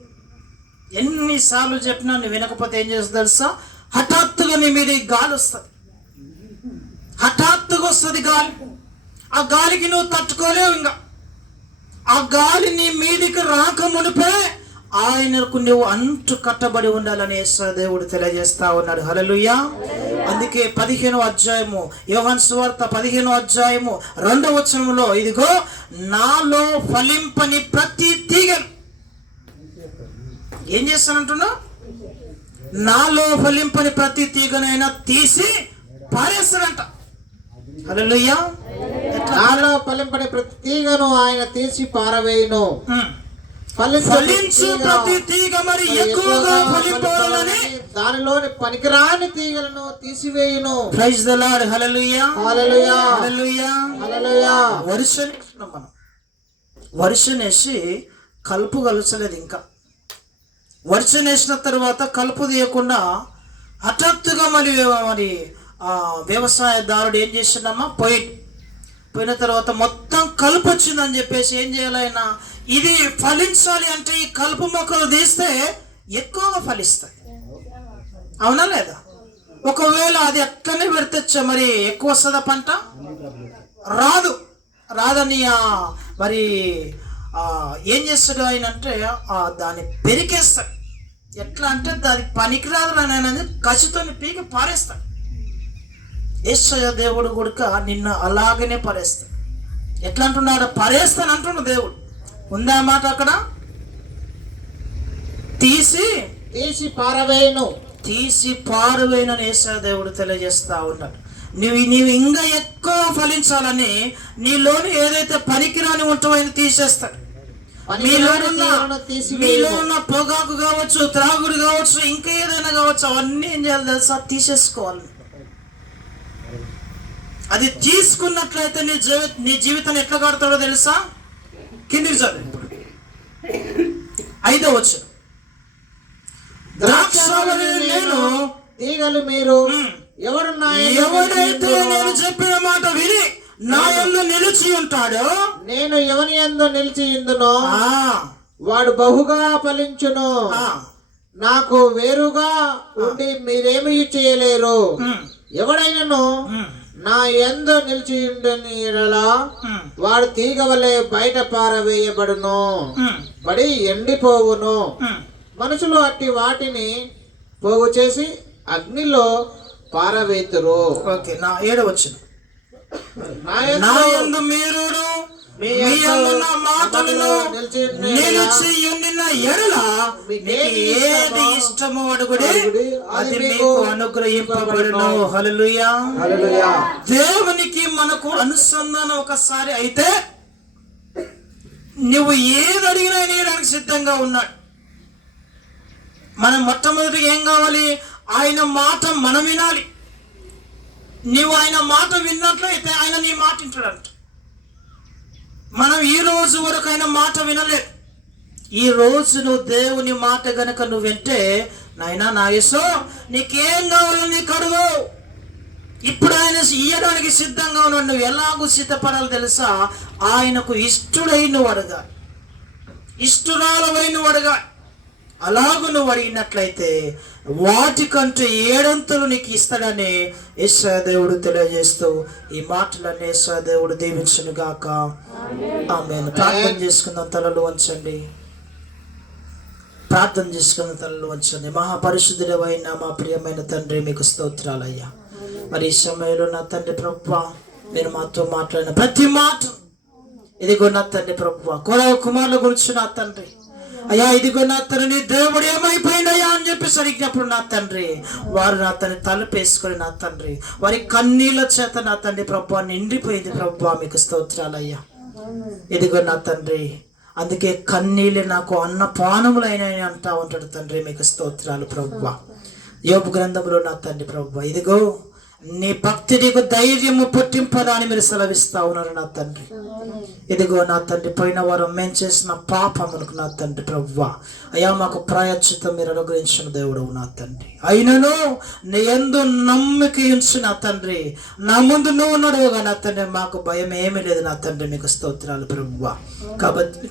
ఎన్నిసార్లు చెప్పినా నువ్వు వినకపోతే ఏం చేస్తుంది తెలుసా? హఠాత్తుగా నీ మీద గాలి వస్తుంది. హఠాత్తుగా వస్తుంది గాలి. ఆ గాలికి నువ్వు తట్టుకోలేవు. ఇంకా ఆ గాలి నీ మీదికి రాక మునిపే ఆయనకు నువ్వు అంటు కట్టబడి ఉండాలని దేవుడు తెలియజేస్తా ఉన్నాడు. హల్లెలూయా. అందుకే 15వ అధ్యాయము యోహాను సువార్త 15వ అధ్యాయము 2వ వచనంలో, ఇదిగో నాలో ఫలింపని ప్రతి తీగను ఏం చేస్తానంటున్నా? నాలో ఫలింపని ప్రతి తీగనైనా తీసి పారేస్తాడంట. హల్లెలూయా. నాలో ఫలింపని ప్రతి తీగను ఆయన తీసి పారవేయును. ఫలించు ప్రతి తీగ మరి ఎక్కువగా ఫలింపాలని దానిలోని పనికిరాని తీగలను తీసివేయును. Praise the Lord. Hallelujah. Hallelujah. Hallelujah. Hallelujah. వర్షనేసి కలుపు కలచలేదు. ఇంకా వర్షనేసిన తర్వాత కలుపు తీయకుండా హఠాత్తుగా మరి వ్యవసాయదారుడు ఏం చేసిండమ్మా? పోయిన తర్వాత మొత్తం కలుపు వచ్చిందని చెప్పేసి ఏం చేయాలైనా, ఇది ఫలించాలి అంటే ఈ కలుపు మొక్కలు తీస్తే ఎక్కువగా ఫలిస్తాయి. అవునా లేదా? ఒకవేళ అది ఎక్కడనే పెడితే మరి ఎక్కువ వస్తుందా పంట? రాదని మరి ఏం చేస్తాడు ఆయన అంటే దాన్ని పెరికేస్తాడు. ఎట్లా అంటే దానికి పనికిరాదు అనేది కసితో పీకి పారేస్తాడు. యేసయ్య దేవుడు కూడా నిన్ను అలాగనే పారేస్తాడు. ఎట్లా అంటున్నాడు? పారేస్తాను అంటున్నాడు దేవుడు. ఉందా మాట అక్కడ? తీసి పారవేయను యేసయ్య దేవుడు తెలియజేస్తా ఉన్నాడు. నీవు ఇంకా ఎక్కువ ఫలించాలని నీలోని ఏదైతే పనికిరాని ఉంటావో ఆయన తీసేస్తాడు. మీలో ఉన్న పొగాకు కావచ్చు, త్రాగుడు కావచ్చు, ఇంకా ఏదైనా కావచ్చు, అవన్నీ ఏం చేయాలి తెలుసా? తీసేసుకోవాలి. అది తీసుకున్నట్లయితే నీ జీవితాన్ని ఎట్లా కడతాడో తెలుసా? కిందికి చదువు. 5వ వచనం. ద్రాక్షావల్లి నేను, తీగలు మీరు. ఎవడైతే నేను చెప్పిన మాట విని నా యందు నిలిచి ఉంటాడో, నేను ఎవని యందు నిలిచి ఉందునో వాడు బహుగా ఫలించును. నాకు వేరుగా ఉండి మీరేమీ చేయలేరు. ఎవడైనను నా యందు నిలిచి ఉండని ఎడల వాడు తీగ వలె బయట పారవేయబడును, పడి ఎండిపోవును. మనుషులు అట్టి వాటిని పోగు చేసి అగ్నిలో పారవేతురు. ఓకే, నా 7వ వచనం. నా యందు మీరును మీ యందు నా మాటలను నిలిచి ఉండిన ఎడల మీకు ఏది ఇష్టమో అడుగుడి, అది మీకు అనుగ్రహింపబడును. హల్లెలూయా. హల్లెలూయా. దేవునికి మనకు అనుసంధానం ఒకసారి అయితే నువ్వు ఏది అడిగినా నేయడానికి సిద్ధంగా ఉన్నాడు. మనం మొట్టమొదటి ఏం కావాలి? ఆయన మాట మనం వినాలి. నీవు ఆయన మాట విన్నట్లయితే ఆయన నీ మాట వింటాడంట. మనం ఈ రోజు వరకు ఆయన మాట వినలేదు. ఈ రోజు నువ్వు దేవుని మాట గనక నువ్వు వింటే, నాయనా నా యేసు నీకేం కావాలో నీకు అడుగు, ఇప్పుడు ఆయన ఇయ్యడానికి సిద్ధంగా ఉన్నాడు. నువ్వు ఎలాగూ సిద్ధపడాలో తెలుసా? ఆయనకు ఇష్టడై నువ్వు అడగాలి, ఇష్టరాలవై నువ్వు అడగాలి. అలాగూ నువ్వు అడిగినట్లయితే వాటికంటే 7 అంతలు నీకు ఇస్తాడని యేసయ్య దేవుడు తెలియజేస్తూ ఈ మాటలన్నీ యేసయ్య దేవుడు దీవించును గాక. ఆమేన్. ప్రార్థన చేసుకుందాం. తలలు వంచండి. ప్రార్థన చేసుకున్న తలలు వంచండి. మహాపరిశుద్ధుడైన మా ప్రియమైన తండ్రి, మీకు స్తోత్రాలయ్యా. మరి ఈ సమయంలో నా తండ్రి ప్రభువా, మీరు మాతో మాట్లాడిన ప్రతి మాట, ఇదిగో నా తండ్రి ప్రభువా, కుమారుల గురించి నా తండ్రి, అయ్యా ఇదిగో నా తండ్రి దేవుడు ఏమైపోయిందయ్యా అని చెప్పేసి అడిగినప్పుడు నా తండ్రి, వారు నా తండ్రి తలపేసుకొని నా తండ్రి వారి కన్నీళ్ళ చేత నా తండ్రి ప్రభువా నిండిపోయింది. ప్రభువా మీకు స్తోత్రాలయ్యా. ఇదిగో నా తండ్రి, అందుకే కన్నీళ్ళే నాకు అన్నపానములైన అంటా ఉంటాడు తండ్రి. మీకు స్తోత్రాలు ప్రభువా. యోబు గ్రంథంలో నా తండ్రి ప్రభువా, ఇదిగో నీ భక్తి నీకు ధైర్యము పుట్టింపదా అని మీరు సెలవిస్తా ఉన్నారు నా తండ్రి. ఇదిగో నా తండ్రి, పోయిన వారం మేము చేసిన పాపములకు నా తండ్రి ప్రభువా, అయ్యా మాకు ప్రాయశ్చిత్తం మీరు అనుగ్రహించిన దేవుడు నా తండ్రి. అయినను నీ యందు నమ్మిక ఉంచు నా తండ్రి, నా ముందు నువ్వు ఉన్నాడుగా నా తండ్రి, మాకు భయం ఏమీ లేదు నా తండ్రి. మీకు స్తోత్రాలు ప్రభువా.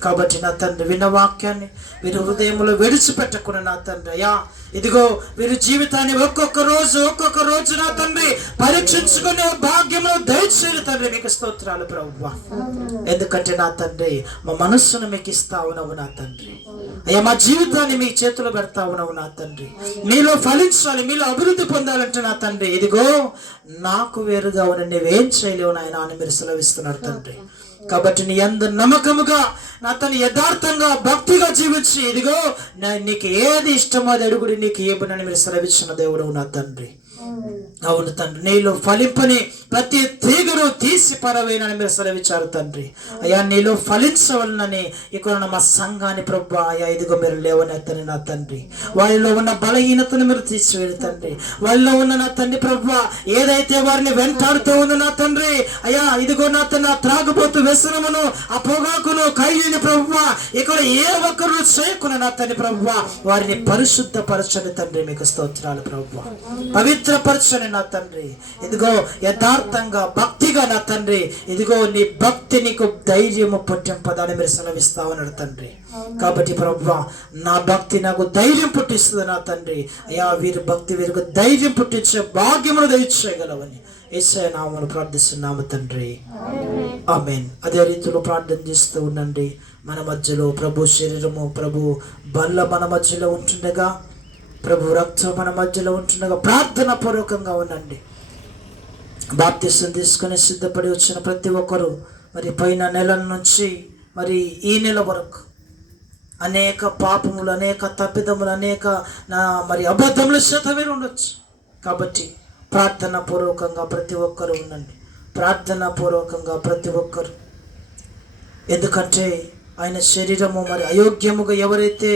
కాబట్టి నా తండ్రి, విన్న వాక్యాన్ని వీరు హృదయంలో విడిచిపెట్టకుండా నా తండ్రి, అయ్యా ఇదిగో వీరి జీవితాన్ని ఒక్కొక్క రోజు నా తండ్రి పరీక్షించుకునే భాగ్యము దయచేయండి తండ్రి. మీకు స్తోత్రాలు ప్రభువా. ఎందుకంటే నా తండ్రి, మా మనస్సును మీకు ఇస్తా ఉన్నావు నా తండ్రి. అయ్యా మా జీవితాన్ని మీ చేతిలో పెడతా ఉన్నావు నా తండ్రి. మీలో ఫలించాలి, మీలో అభివృద్ధి పొందాలంటే నా తండ్రి, ఇదిగో నాకు వేరుగా ఉన్న నువ్వేం చేయలేవు నాయన అని మీరు సెలవిస్తున్నారు తండ్రి. కాబట్టి నీ యందు నమ్మకముగా నా తను యథార్థంగా భక్తిగా జీవించి, ఇదిగో నీకు ఏది ఇష్టమో అది అడుగుడి, నీకు ఏమని మీరు సెలవిచ్చిన దేవుడు నా తండ్రి. అవును తండ్రి, నీలో ఫలింపని ప్రతి తీగను తీసి పరవేనని మీరు సెలవిచ్చారు తండ్రి. అయ్యా నీలో ఫలించవలనని ఇక్కడ మా సంఘాన్ని ప్రభు అయ్యా ఇదిగో మీరు లేవనెత్తని నా తండ్రి. వారిలో ఉన్న బలహీనతను మీరు తీసివేయండి తండ్రి. వారిలో ఉన్న నా తండ్రి ప్రభు ఏదైతే వారిని వెంటాడుతూ ఉందో నా తండ్రి, అయ్యా ఇదిగో నా తండ్రి ఆ త్రాగుబోతు వ్యసనమును, ఆ పొగాకును, ఖైదీని ప్రభు ఇక్కడ ఏ ఒక్కరు చేయకున్న నా తండ్రి ప్రభు వారిని పరిశుద్ధపరచండి తండ్రి. మీకు స్తోత్రాలు ప్రభు. పవిత్రపరచండి నా తండ్రి. ఇదిగో యథార్థంగా భక్తిగా నా తండ్రి, ఇదిగో నీ భక్తి నీకు ధైర్యము పుట్టింపదని మీరు సెలవిస్తా ఉన్నాడు తండ్రి. కాబట్టి ప్రభువా, నా భక్తి నాకు ధైర్యం పుట్టిస్తుంది నా తండ్రి. అయ్యా వీరి భక్తి వీరికి ధైర్యం పుట్టించే భాగ్యమును దయచేయగలవని యేసయ్య నామములో ప్రార్థిస్తున్నాము తండ్రి. ఆమేన్. అదే రీతిలో ప్రార్థన చేస్తూ ఉండండి. మన మధ్యలో ప్రభు శరీరము, ప్రభు బల్ల మన మధ్యలో ఉంటుండగా, ప్రభు రక్తం మన మధ్యలో ఉంటుండగా ప్రార్థన పూర్వకంగా ఉండండి. బాప్తిసం తీసుకుని సిద్ధపడి వచ్చిన ప్రతి ఒక్కరూ మరి పైన నెలల నుంచి మరి ఈ నెల వరకు అనేక పాపములు, అనేక తప్పిదములు, అనేక మరి అబద్ధముల చేత మీరు ఉండొచ్చు. కాబట్టి ప్రార్థన పూర్వకంగా ప్రతి ఒక్కరు ఉండండి. ప్రార్థన పూర్వకంగా ప్రతి ఒక్కరు. ఎందుకంటే ఆయన శరీరము మరి అయోగ్యముగా ఎవరైతే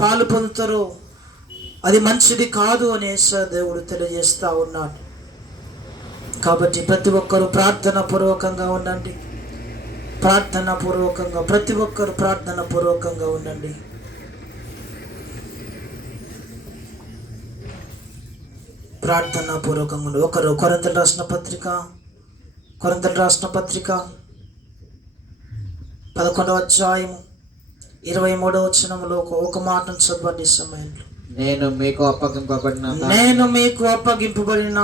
పాలు పొందుతారో అది మంచిది కాదు అని దేవుడు తెలియజేస్తా ఉన్నాడు. కాబట్టి ప్రతి ఒక్కరు ప్రార్థన పూర్వకంగా ఉండండి. ప్రార్థన పూర్వకంగా ప్రతి ఒక్కరు ప్రార్థన పూర్వకంగా ఉండండి. ప్రార్థన పూర్వకంగా ఉండండి. ఒకరు కొరింథీయులకు రాసిన పత్రిక 11వ అధ్యాయము 23వ వచనంలో ఒక మాటను చదవండి. సమయంలో నేను మీకు అప్పగింపబడిన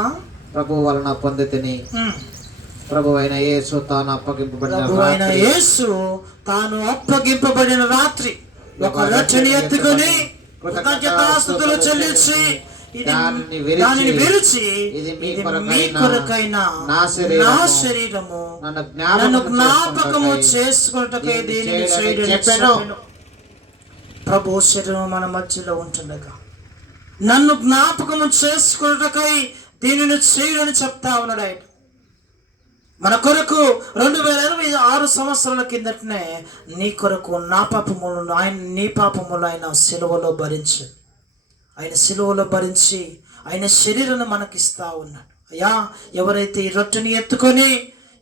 ప్రభు వలన పొందితిని. ప్రభు అయిన యేసు తాను అప్పగింపబడిన రాత్రి ఒక రొట్టెని ఎత్తుకొని కృతజ్ఞతాస్తుతులు చెల్లించి దానిని విరిచి, ఇది మీ కొరకైన నా శరీరము, నన్ను జ్ఞాపకము చేసుకొనుటకై దీనిని చేయుడని చెప్పెను. ప్రభు శరీరం మన మధ్యలో ఉంటుండగా నన్ను జ్ఞాపకము చేసుకొనుటకై దీనిని చేయుడని చెప్తా ఉన్నాడు ఆయన. మన కొరకు 2026 సంవత్సరాల కిందటనే నీ కొరకు నా పాపములను ఆయన, నీ పాపములు ఆయన సిలువలో భరించి, ఆయన సిలువలో భరించి ఆయన శరీరాన్ని మనకిస్తా ఉన్నాడు. అయ్యా, ఎవరైతే ఈ రొట్టెని ఎత్తుకొని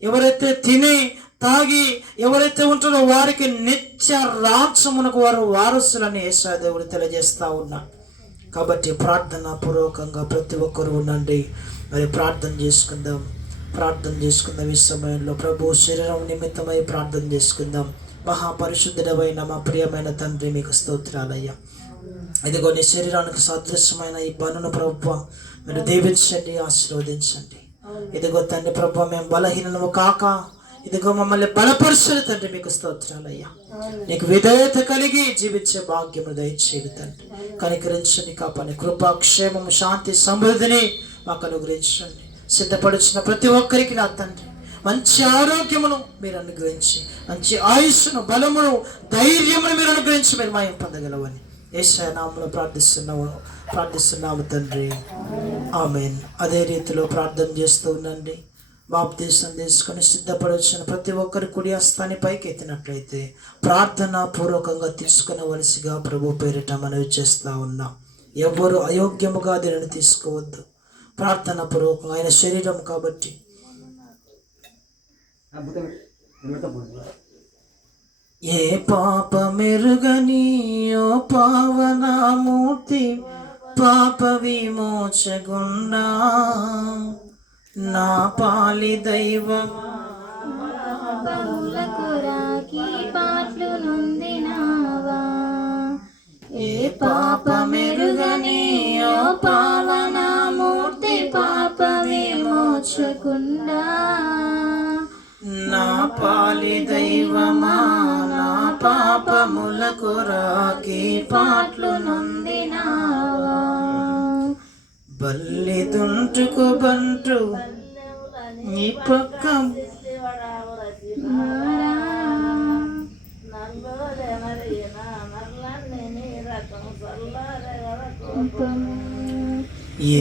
ఎవరైతే తిని తాగి ఎవరైతే ఉంటారో వారికి నిత్య రాజ్యమునకు వారు వారసులని యేసయ్య దేవుడు తెలియజేస్తా ఉన్నా. కాబట్టి ప్రార్థన పూర్వకంగా ప్రతి ఒక్కరు ఉండండి. మరి ప్రార్థన చేసుకుందాం ఈ సమయంలో. ప్రభు శరీరం నిమిత్తమై ప్రార్థన చేసుకుందాం. మహాపరిశుద్ధుడమైన మా ప్రియమైన తండ్రి, మీకు స్తోత్రాలయ్యా. ఇదిగో నీ శరీరానికి సదృశ్యమైన ఈ పనును ప్రభువా మీరు దీవించండి, ఆశీర్వదించండి. ఇదిగో తండ్రి ప్రభువా, మేము బలహీనము కాక ఇదిగో మమ్మల్ని బలపరచండి తండ్రి, మీకు స్తోత్రాలయ్యా. నీకు విధేయత కలిగి జీవించే భాగ్యము దయచేయండి తండ్రి. కనికరించండి, కాపాని కృపా, క్షేమము, శాంతి, సమృద్ధిని మాకు అనుగ్రహించండి. సిద్ధపడిచిన ప్రతి ఒక్కరికి నా తండ్రి మంచి ఆరోగ్యమును మీరు అనుగ్రహించి, మంచి ఆయుష్ను, బలమును, ధైర్యమును మీరు అనుగ్రహించి మీరు మాయం పొందగలవని యేసయ్య నామములో ప్రార్థిస్తున్నాము తండ్రి, ఆమేన్. అదే రీతిలో ప్రార్థన చేస్తూ ఉండండి. బాప్తీసం తీసుకొని సిద్ధపడొచ్చిన ప్రతి ఒక్కరి కుడి హస్తాన్ని పైకి ఎత్తినట్లయితే ప్రార్థన పూర్వకంగా తీసుకునవలసిగా ప్రభు పేరిట మనవి చేస్తూ ఉన్నాం. ఎవరు అయోగ్యముగా దీనిని తీసుకోవద్దు. ప్రార్థన పూర్వకంగా ఆయన శరీరం కాబట్టి. ఏ పాపమెరుగని ఓ పావనమూర్తి, పాప విమోచగుండా నా పాలి దైవం పాటలు నొందినావా. ఏ పాపమెరుగని ఓ పావనమూర్తి, పాప విమోచకుండా నా పాలి దైవమా, నా పాపములకు రాకి పాటలు నొందినావా. బల్లిదుంటుకు బంటు నీ పక్క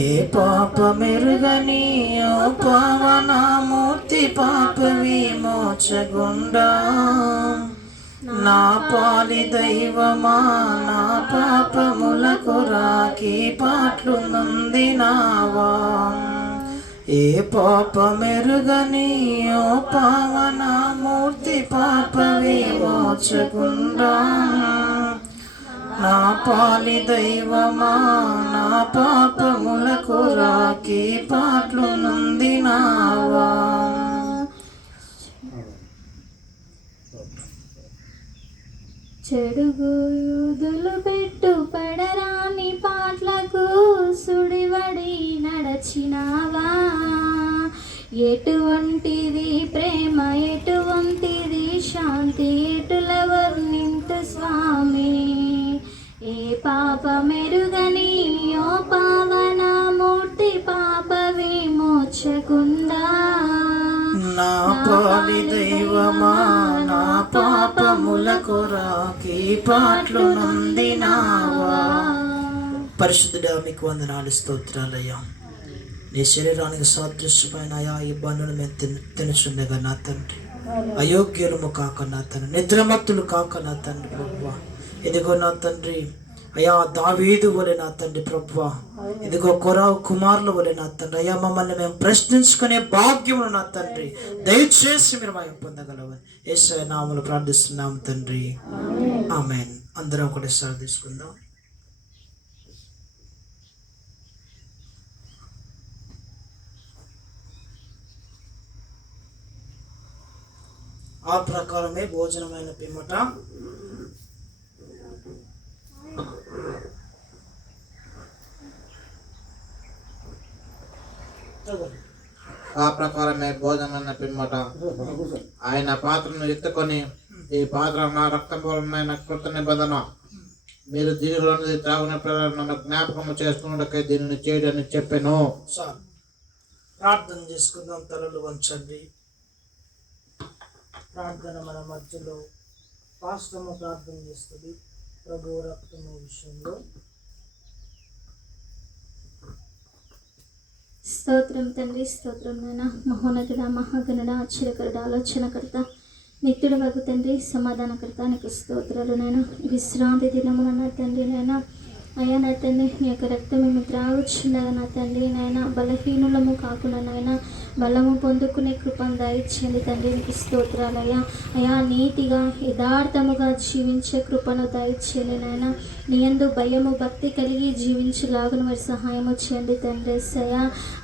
ఏ పాపమెరుగని ఓ పావనమూర్తి, పాప విమోచగుండా నా పాలి దైవమా, నా పాపములకు రాకి పాటలు నొందినావా. ఏ పాపమెరుగని ఓ పావనమూర్తి, పాప విమోచగుండా నా పాలి దైవమా, నా పాపములకు రాకి పాటలు నొందినావా. చెడుగుదులు పెట్టు పడరాని పాటలకు సుడివడి నడచినావా. ఎటువంటిది ప్రేమ, ఎటువంటిది శాంతి, ఎటుల వర్ణింతు స్వామి. ఏ పాపమెరుగని ఓ పావనమూర్తి, పాప విమోచకుండా నా పాలి దైవమా, నా పాపములకు రాకి పాటలు నొందినావా. పరిశుద్ధుడా, మీకు వందనాలు, స్తోత్రాలయ్యా. నీ శరీరానికి సాదృశ్యమైన ఈ బంధువులు మేము తినుచుండగా నా తండ్రి, అయోగ్యులము కాక నా తండ్రి, నిద్రమత్తులు కాక నా తండ్రి ప్రభువా. ఇదిగో నా తండ్రి అయ్యా, దావీదు వలె నా తండ్రి ప్రభువా, ఇదిగో కొరావు కుమారుల వలె నా తండ్రి అయ్యా, మమ్మల్ని మేము ప్రశ్నించుకునే భాగ్యమును నా తండ్రి దయచేసి మీరు మేము పొందగలవని యేసయ్య నామములో ప్రార్థిస్తున్నాము తండ్రి, ఆమేన్. అందరం ఒకటేసారి తీసుకుందాం. ఆ ప్రకారమే భోజనమైన పిమ్మట ఆయన పాత్రను ఎత్తుకొని, ఈ పాత్ర నా రక్తం వలన కృత నిబంధన, మీరు దీనిలోని త్రాగునప్పుడు నన్ను జ్ఞాపకం చేసుకున్నకై దీనిని చేయడని చెప్పాను. ప్రార్థన చేసుకుందాం. తలలు వంచండి. ప్రార్థన మన మధ్యలో పాస్టము ప్రార్థన చేస్తుంది ప్రభు రక్తము విషయంలో. స్తోత్రం తండ్రి, స్తోత్రం నాయన. మహోన్నతుడ, మహాగణుడ, ఆశ్చర్యకరుడ, ఆలోచనకర్త, నిత్యుడు వగు తండ్రి, సమాధానకర్త, నీకు స్తోత్రాలు నాయన. విశ్రాంతి దినమున తండ్రి నాయన అయ్యా నా తండ్రి నీ యొక్క రక్తం మేము త్రాగుచుండగా నా తండ్రి నాయన బలహీనులము కాకుండా నాయన బలము పొందుకునే కృపను దయచేయండి తండ్రి. నీకు స్తోత్రాలయ్యా. అయ్యా నీతిగా యథార్థముగా జీవించే కృపను దయచేయండి నాయన. నీ యందు భయము భక్తి కలిగి జీవించలాగును మరి సహాయము చేయండి తండ్రి.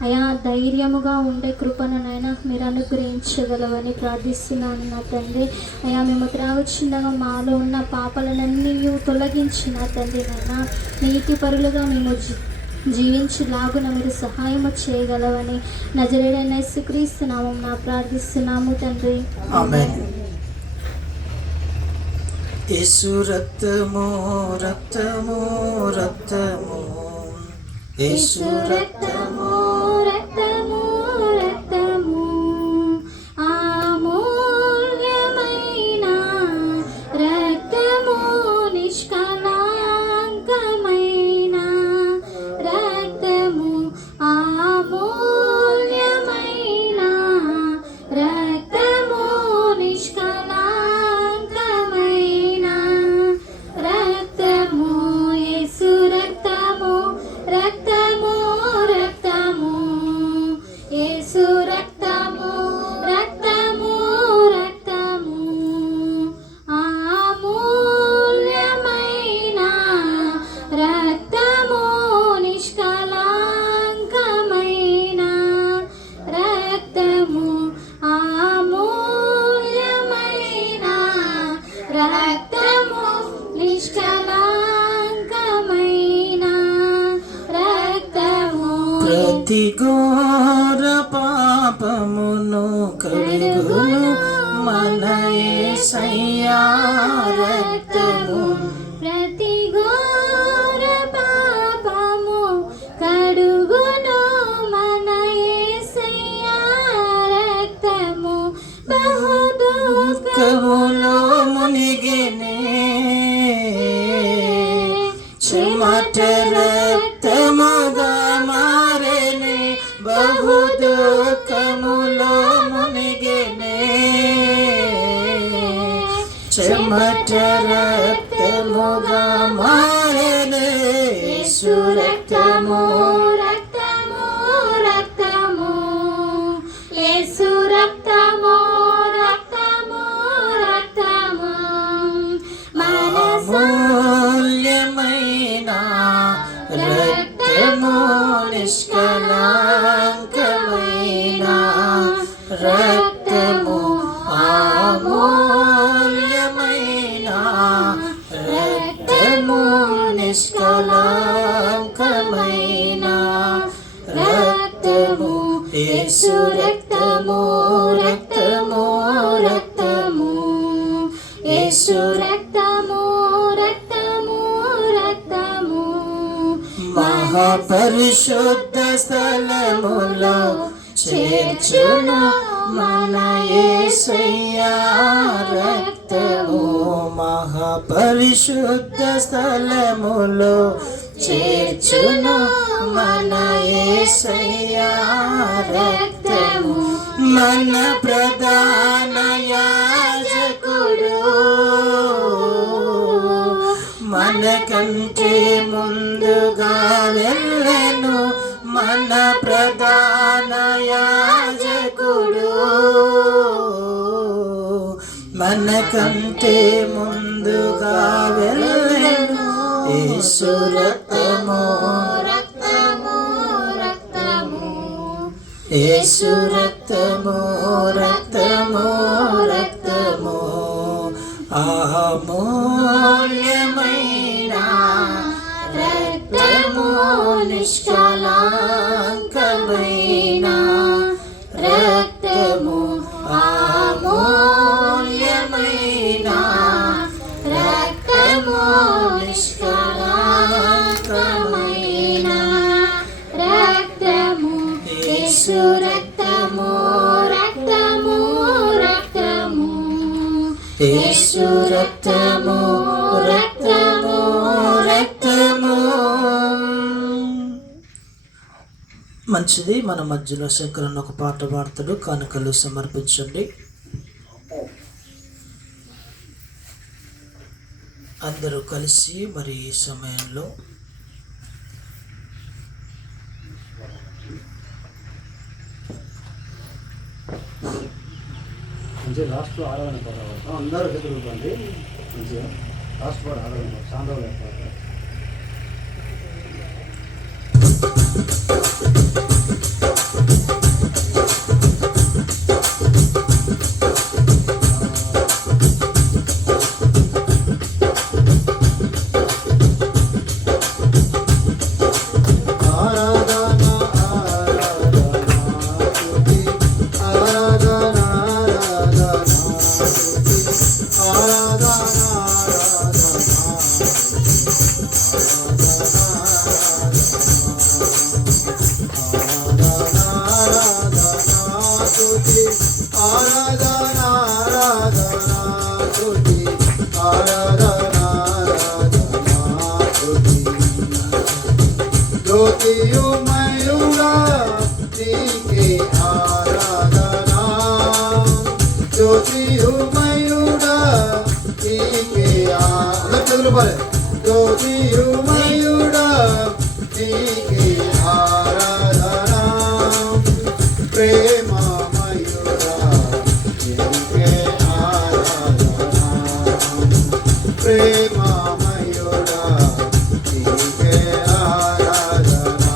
అయా ధైర్యముగా ఉండే కృపను నాయన మీరు అనుగ్రహించగలవని ప్రార్థిస్తున్నాను నా తండ్రి. అయా మేము త్రాగుచుండగా మాలో ఉన్న పాపాలనన్నీ తొలగించిన తండ్రి నాయన నీతి పరులుగా మేము జీవించులాగున మీరు సహాయము చేయగలవని నజరేయుడైన యేసుక్రీస్తు నామమున ప్రార్థిస్తున్నాము తండ్రి. ఆమేన్. యేసు రక్తము రక్తము రక్తము, యేసు రక్తము రక్తము రక్తము అమూల్యమైన రక్తము నిష్కళంకమైన రక్తము అమూల్యమైన రక్తము నిష్కళంకమైన రక్తము యేసు రక్తము రక్తము రక్తము యేసు రక్తము రక్తము రక్తము అమూల్యమైన రక్తము నిష్కళంకమైన రక్తము అమూల్యమైన రక్తము నిష్కళంకమైన రక్తము ప్రతి ఘోర పాపమును కడుగును మన యేసయ్యా రక్తము. ప్రతి ఘోర పాపము కడుగును మన యేసయ్యా రక్తము. బహు దుఃఖములో మునిగినే చెమట రక్తముగా మారెనే, బహు దుఃఖములో మునిగినే చెమట రక్తముగా మారెనే. యేసు రక్తము రక్తము రక్తము యేసు రక్తము రక్తము రక్తము అమూల్యమైన రక్తము నిష్కళంకమైన రక్తము అమూల్యమైన రక్తము నిష్కళంకమైన రక్తము. యేసు రక్తము రక్తము రక్తము యేసు రక్తము రక్తము రక్తము మహాపరిశుద్ధ స్థలములో చేర్చును మన యేసయ్యా రక్తము. మహాపరిశుద్ధ స్థలములో చేర్చును మన యేసయ్యా రక్తము. మన ప్రధాన యాజకుడు మనకంటే ముందుగా వెళ్ళెను. మన ప్రధాన యాజకుడు మనకంటే ముందుగా వెళ్ళెను. యేసు రక్తము రక్తము రక్తము యేసు రక్తము రక్తము రక్తము అమూల్యమైన రక్తము నిష్కళంకమైన రక్తము అమూల్యమైన రక్తము నిష్కళంకమైన రక్తము. యేసు రక్తము రక్తము రక్తము యేసు రక్తము రక్తము రక్తము. మంచిది. మన మధ్యలో శంకరన్న ఒక పాట పాడతాడు. కానుకలు సమర్పించండి. అందరూ కలిసి మరి ఈ సమయంలో మంచిగా లాస్ట్ ఆరాధన పాట అందరూ ఎదురుకోండి మంచిగా లాస్ట్ పాట ఆరాధన పాట సాంద్రవులు పాట జ్యోతియుమయుడా నీకే ఆరాధనా జ్యోతియుమయుడా నీకే జ్యోతియుమయుడా నీకే ఆరాధనా ప్రేమమయుడా నీకే ఆరాధనా ప్రేమమయుడా నీకే ఆరాధనా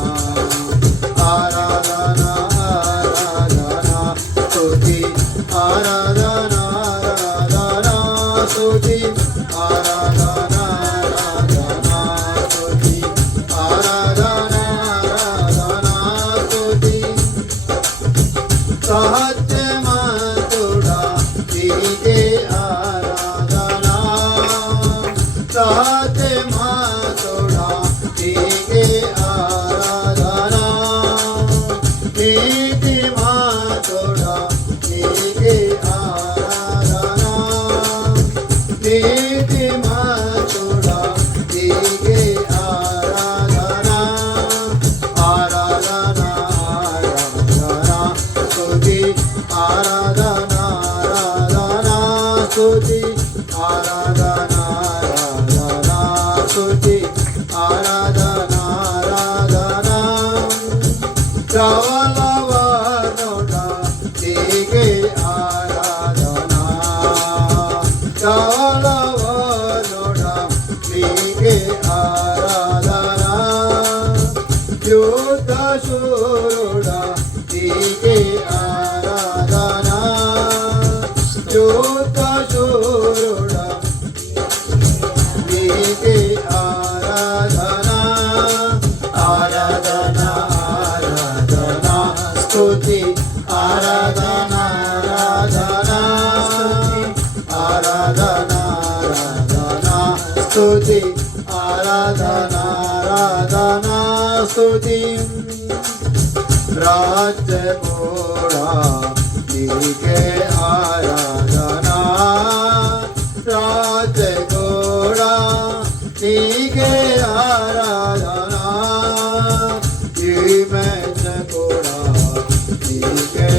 ఆరాధనా ఆరాధనా స్తుతి ఆరాధనా ఆరాధనా స్తుతి ఆరాధనా ఆరాధనా స్తుతి ఆరాధనా ఆరాధనా స్తుతి సత్యమంతుడా నీకే ఆరాధనా సత్యమంతుడా నీకే ఆరాధనా నీతిమంతుడా నీకే ఆరాధనా నీతిమంతుడా నీకే ఆరాధనా ఆరాధనా ఆరాధనా స్తుతి ఆరాధనా ఆరాధనా స్తుతి ఆరాధనా ఆరాధనా స్తుతి ఆరాధనా ఆరాధనా శ్రవణవనుడా నీకే ఆరాధనా శ్రవణవనుడా నీకే ఆరాధనా యుద్ధశూరుడా నీకే ఆరాధనా యుద్ధశూరుడా నీకే ఆరాధనా ఆరాధనా ఆరాధనా స్తుతి ఆరాధనా ఆరాధనా ఆరాధనా ఆరాధనా స్తుతి ఆరాధనా ఆరాధనా స్తుతి రాజమోడా నీకే ఆరాధనా రాజగోడా నీకే ఆరాధనా ఈ మెచ్చగోడా నీకే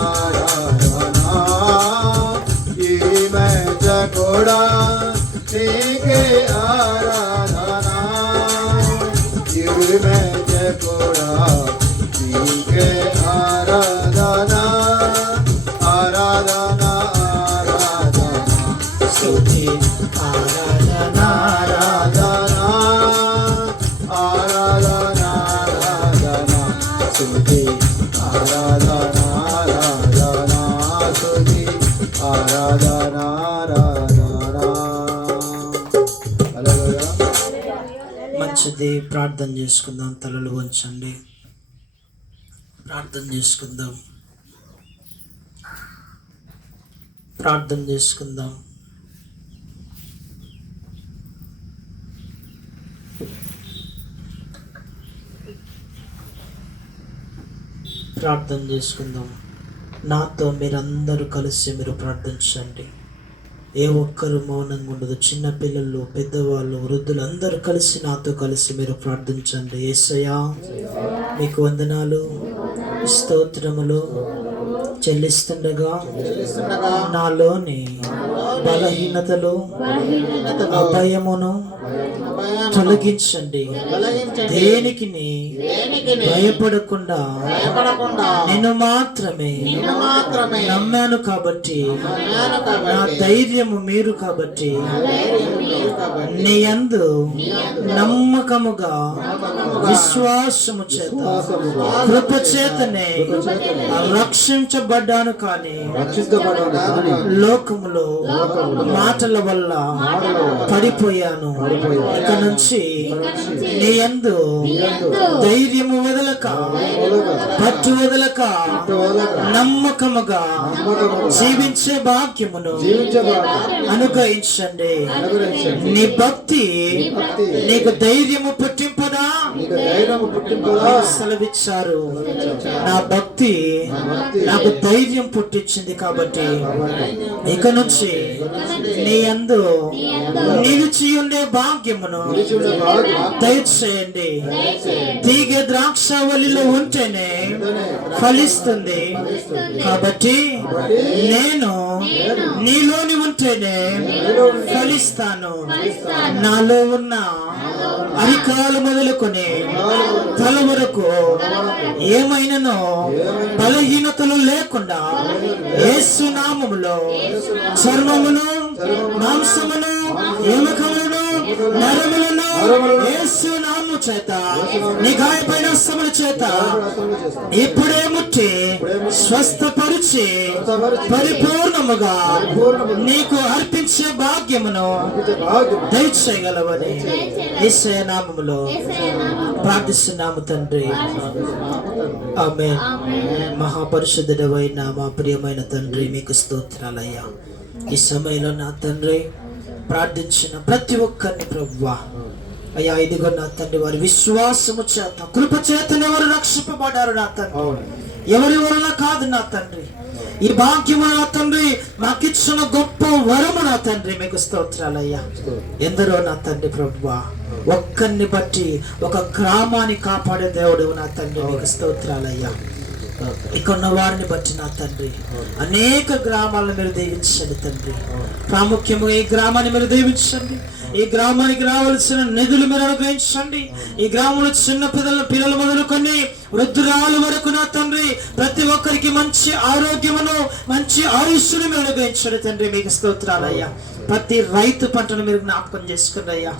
ఆరాధనా ఈ మెచ్చగోడా నీకే ఆరాధనా ఈ మెచ్చగోడా నీకే ఆరాధనా ఆరాధనా ఆరాధనా స్తుతి ఆరాధనా ఆరాధనా ఆరాధనా ఆరాధనా స్తుతి ఆరాధనా ఆరాధనా స్తుతి ఆరాధనా ఆరాధనా హల్లెలూయా. మంచిది, ప్రార్థన చేసుకుందాం. తలలు వంచండి, ప్రార్థన చేసుకుందాం. ప్రార్థన చేసుకుందాం. ప్రార్థన చేసుకుందాం. నాతో మీరందరూ కలిసి మీరు ప్రార్థించండి. ఏ ఒక్కరు మౌనంగా ఉండదు. చిన్నపిల్లలు, పెద్దవాళ్ళు, వృద్ధులు అందరూ కలిసి నాతో కలిసి మీరు ప్రార్థించండి. యేసయ్యా మీకు వందనాలు, స్తోత్రములు చెల్లిస్తుండగా నాలోని బలహీనతలు, అభయమును తొలగించండి. దేనికి భయపడకుండా నేను మాత్రమే నమ్మాను కాబట్టి, నా ధైర్యము మీరు కాబట్టి, నీ యందు నమ్మకముగా విశ్వాసము చేత కృప చేతనే రక్షించబడ్డాను. కానీ లోకములో మాటల వల్ల పడిపోయాను. ఇక నుంచి నీ యందు ధైర్యము వదలక, పట్టు వదలక, నమ్మకముగా జీవించే భాగ్యమును అనుగ్రహించండి. నీ భక్తి నీకు ధైర్యము పుట్టింపదా? సెలవిచ్చారు. నా భక్తి నాకు ధైర్యం పుట్టించింది కాబట్టి ఇక నుంచి నీ యందు నిలిచి ఉండే భాగ్యమును దయచేయండి. తీగ ద్రాక్షవల్లిలో ఉంటేనే ఫలిస్తుంది కాబట్టి నేను నీలోని ఉంటేనే ఫలిస్తాను. నాలో ఉన్న అరికాలు మొదలుకొని తల వరకు ఏమైనానో బలహీనతలు లేకుండా యేసు నామములో చర్మమును, మాంసమును, ఎముకలను, నరములను యేసు నామము చేత, నీ గాయపైన హస్తముల చేత ఇప్పుడే ముట్టి స్వస్థపరిచి పరిపూర్ణముగా నీకు అర్పించే భాగ్యమును దయచేయగలవని యేసయ్య నామములో ప్రార్థిస్తున్నాము తండ్రి. ఆమేన్. మహాపరిశుద్ధుడైన మా ప్రియమైన తండ్రి, మీకు స్తోత్రాలయ్యా. ఈ సమయంలో నా తండ్రి ప్రార్థించిన ప్రతి ఒక్కరిని ప్రభువా అయ్యా, ఇదిగో నా తండ్రి, వారి విశ్వాసము చేత కృప చేతనే వారు రక్షింపబడ్డారు నా తండ్రి. ఎవరి వలన కాదు నా తండ్రి. ఈ భాగ్యము నా తండ్రి మాకిచ్చిన గొప్ప వరము నా తండ్రి, మీకు స్తోత్రాలయ్యా. ఎందరో నా తండ్రి ప్రభువా ఒక్కరిని బట్టి ఒక గ్రామాన్ని కాపాడే దేవుడు నా తండ్రి, మీకు స్తోత్రాలయ్యా. ఇక్కడ ఉన్న వారిని బట్టి నా తండ్రి అనేక గ్రామాలను మీరు దీవించండి తండ్రి. ప్రాముఖ్యంగా ఈ గ్రామాన్ని మీరు దీవించండి. ఈ గ్రామానికి రావాల్సిన నిధులు మీరు అనుగ్రహించండి. ఈ గ్రామంలో చిన్న పిల్లలు మొదలుకొని వృద్ధురాల వరకు నా తండ్రి ప్రతి ఒక్కరికి మంచి ఆరోగ్యమును, మంచి ఆయుష్ను మీరు అనుగ్రహించండి తండ్రి, మీకు స్తోత్రాలయ్యా. ప్రతి రైతు పంటను మీరు జ్ఞాపకం చేసుకుని అయ్యా.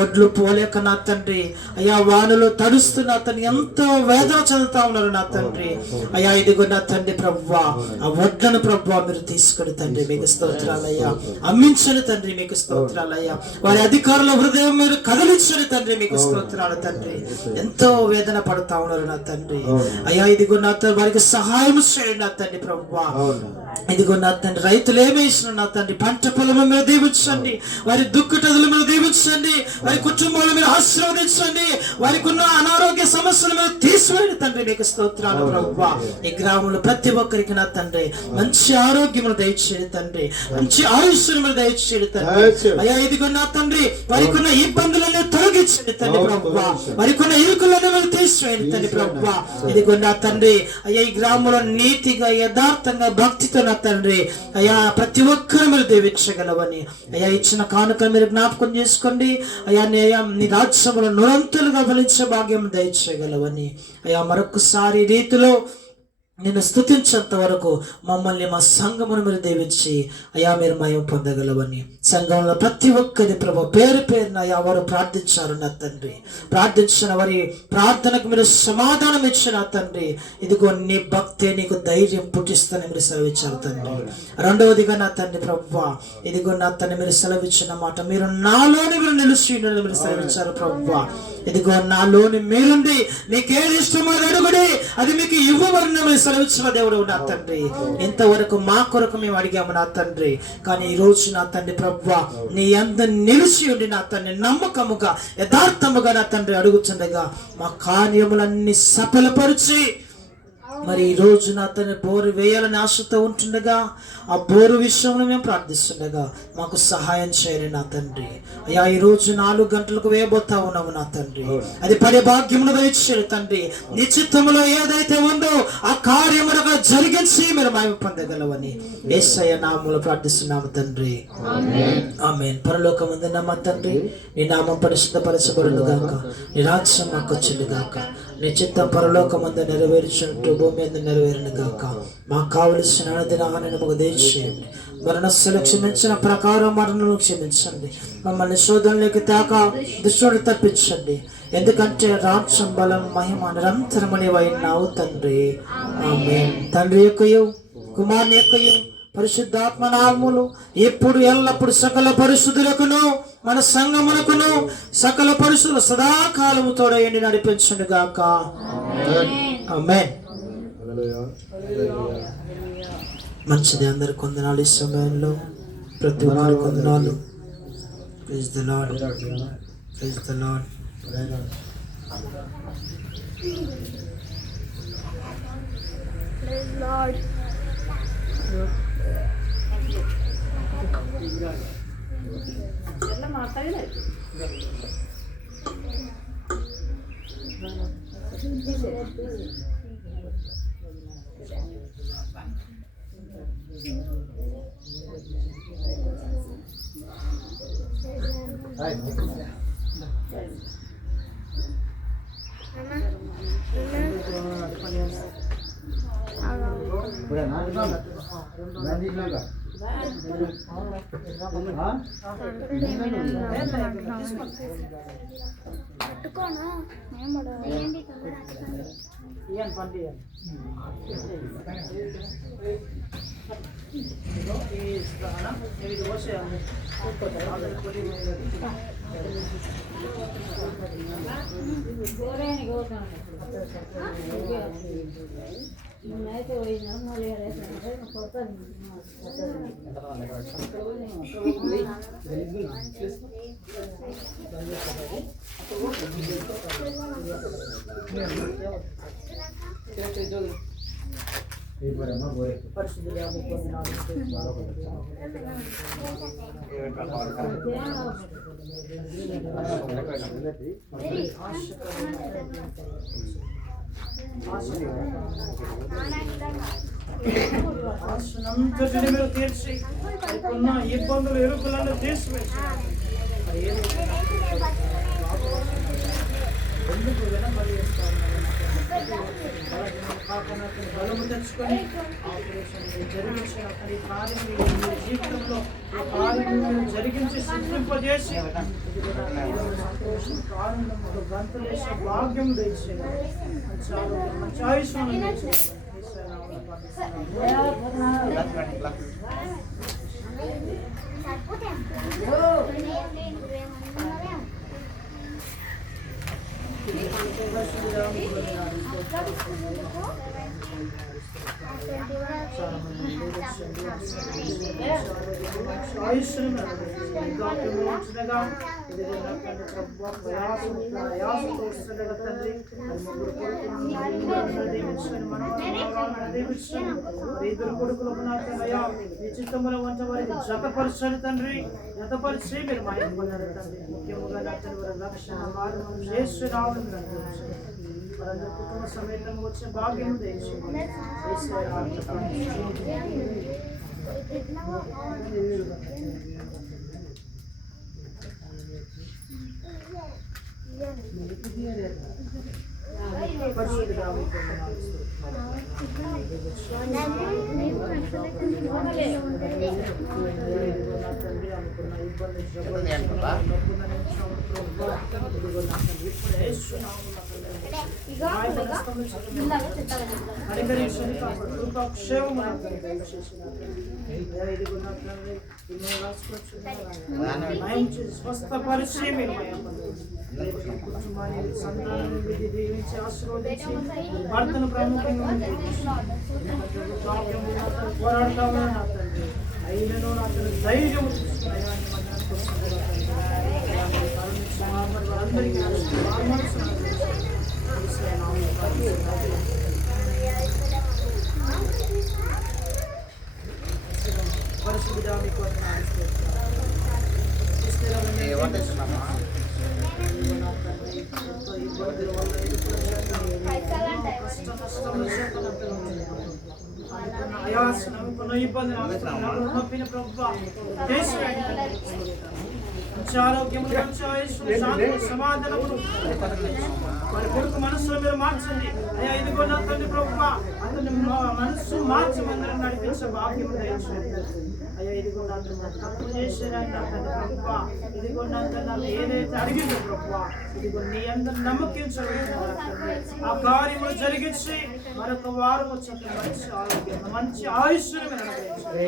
ఒడ్లు పోలేక నా తండ్రి అయ్యా వానలో తడుస్తూ నా తండ్రి ఎంతో వేదన చెందుతా ఉన్నారు నా తండ్రి అయ్యా. ఇదిగో నా తండ్రి ప్రభువా, ఆ వడ్లను ప్రభువా మీరు తీసుకుని తండ్రి, మీకు స్తోత్రాలయ్యా. అమ్మించని తండ్రి, మీకు స్తోత్రాలయ్యా. వారి అధికారుల హృదయం మీరు కదిలించని తండ్రి, మీకు స్తోత్రాలు తండ్రి. ఎంతో వేదన పడుతా ఉన్నారు నా తండ్రి అయ్యా. ఇదిగో నా తండ్రి వారికి సహాయం చేయండి నా తండ్రి ప్రభువా. ఇదిగో నా తండ్రి రైతులు ఏమేసిన నా తండ్రి పంట పొలము మీరు దీవించండి, వారి దుఃఖటదులు మీరు దీవించండి, వారి కుటుంబాలు మీరు ఆశీర్వదించండి, వారికి ఉన్న అనారోగ్య సమస్యలు మీరు తీసివేయండి తండ్రి, మీకు స్తోత్రాలు ప్రభువా. ఈ గ్రామంలో ప్రతి ఒక్కరికి నా తండ్రి మంచి ఆరోగ్యమును దయచేయండి తండ్రి, మంచి ఆయుష్ను మీరు దయచేయండి తండ్రి అయ్యా. ఇదిగో నా తండ్రి వారికి ఉన్న ఇబ్బందులను తొలగించండి తండ్రి ప్రభువా, వారికి ఉన్న ఇరుకులను మీరు తీసివేయండి తండ్రి ప్రభువా. ఇదిగో నా తండ్రి అయ్యా, ఈ గ్రామంలో నీతిగా యథార్థంగా భక్తితో నా తండ్రి అయ్యా ప్రతి ఒక్కరు మీరు దీవించగలవని అయ్యా. ఇచ్చిన కానుక మీరు జ్ఞాపకం చేసుకోండి అయ్యా. నీ రాజ్యములో నిరంతరంగా ఫలించే భాగ్యం దయచేయగలవని అయ్యా. మరొకసారి రీతిలో నేను స్తుతించేంత వరకు మమ్మల్ని మా సంఘమును మీరు దీవించి అయ్యా మీరు మయం పొందగలవని సంఘంలో ప్రతి ఒక్కరి ప్రభు పేరు పేరున అయ్యా వారు ప్రార్థించారు నా తండ్రి. ప్రార్థించిన వారి ప్రార్థనకు మీరు సమాధానం ఇచ్చిన తండ్రి. ఇదిగో నీ భక్తే నీకు ధైర్యం పుట్టిస్తని మీరు సెలవిచ్చారు తండ్రి. రెండవదిగా నా తండ్రి ప్రభువా, ఇదిగో నా తండ్రి మీరు సెలవిచ్చిన మాట, మీరు నాలోని మీరు నిలిచి మీరు సెలవిచ్చారు ప్రభువా. ఇదిగో నాలోని మీరుండి మీకేది ఇష్టమో అడుగుడి, అది మీకు ఇవ్వబడిన సెలవిచ్చిన దేవుడు నా తండ్రి. ఇంతవరకు మా కొరకు మేము అడిగాము నా తండ్రి, కానీ ఈ రోజు నా తండ్రి ప్రభువా నీ అందరు నిలిచి ఉండి నా తండ్రి నమ్మకముగా యథార్థముగా నా తండ్రి అడుగుతుండగా మా కార్యములన్నీ సఫలపరిచి మరి ఈ రోజు నా తండ్రి బోరు వేయాలని ఆశతో ఉంటుండగా ఆ బోరు విషయంలో మేము ప్రార్థిస్తుండగా మాకు సహాయం చేయండి నా తండ్రి. అయ్యా ఈ రోజు 4 గంటలకు వేయబోతా ఉన్నాము నా తండ్రి. అది పడే భాగ్యమును దయచేయండి తండ్రి. నీ చిత్తములో ఏదైతే ఉందో ఆ కార్యమును జరిగించి మీరు మహిమ పొందగలవని యేసయ్య నామములో ప్రార్థిస్తున్నాము తండ్రి. ఆమేన్. పరలోకమందున్న మా తండ్రి, నీ నామం పరిశుద్ధపరచబడును గాక, నీ రాజ్యం మాకు వచ్చును గాక, నీ చిత్తం పరలోకమందు నెరవేర్చినట్టు భూమి మీద నెరవేరును గాక. మాకు కావలసిన అనుదినాన్ని మాకు దయచేయండి. మరణస్సులు క్షమించిన ప్రకారం మరణను క్షమించండి. మమ్మల్ని శోధనలోకి తేక దుష్టుడు తప్పించండి. ఎందుకంటే రాజ్యం, బలం, మహిమ నిరంతరమనివైనావు తండ్రి. ఆమేన్. తండ్రి యొక్కయు కుమారుని యొక్కయు పరిశుద్ధాత్మ నామములు ఎప్పుడు ఎల్లప్పుడు సకల పరిశుద్ధులకును మన సంఘమునకును సకల పరిశుద్ధులు సదాకాలము తోడయండి నడిపించండి గాక. ఆమేన్. మంచిది. అందరి కొందనాలు ఈ సమయంలో, ప్రతి ఒక్కరి కొందనాలు. Praise the lord, praise the lord. మీరు తీర్చి ఉన్న ఇబ్బందులు ఎరుకులను తీసివేసి ఎందుకు వెనబడి బలము తెచ్చుకొని ఆపరేషన్ జరిగించిన ఈ కార్యం మీ జీవితంలో ఆ కార్యం జరిగించి సిద్ధింపజేసి సంతోషం ఆనందం గంతులేసే భాగ్యం తెచ్చి మంచి ఆయుష్మానం తెచ్చి ఇద్దరు కొడుకులకు చిత్తంలో వంట వారికి జతపరచండి తండ్రి. జతపరిచి మీరు మా పొందండి తండ్రి. ముఖ్యంగా లక్ష్యం కుటుంబ సమేతంగా వచ్చిన భాగ్యం స్వస్థపరిచి మీరు సంతానం దీవించి ఆశీర్వదించి భర్తను ప్రముఖంగా పోరాడుతా ఉన్నా తండ్రి. అయినను అతను ధైర్యం అందరికీ నమ్ముకున్న ఇబ్బంది నొప్పిన ప్రభువా మంచి ఆరోగ్యములు, మంచి ఆయుష్ను, శాంతి, సమాధానములు వారి కొడుకు మనసులో మీరు మార్చండి అయ్యా. ఇదిగో నా తండ్రి ప్రభువా, అతని మనస్సు మార్చి మందిరం నడిపించే భాగ్యము దయచేయండి అయ్యా. ఇదిగో నా తప్పు చేశారని నా తండ్రి ప్రభువా, ఇదిగో నా తండ్రి ఏదైతే అడిగిందో ప్రభువా, ఇదిగో నీ అందరూ నమ్మకించలేదు ఆ కార్యములు జరిగించి మరొక వారం వచ్చేంత మంచి ఆరోగ్యం, మంచి ఆయుష్ను మీరు అనుగ్రహించండి.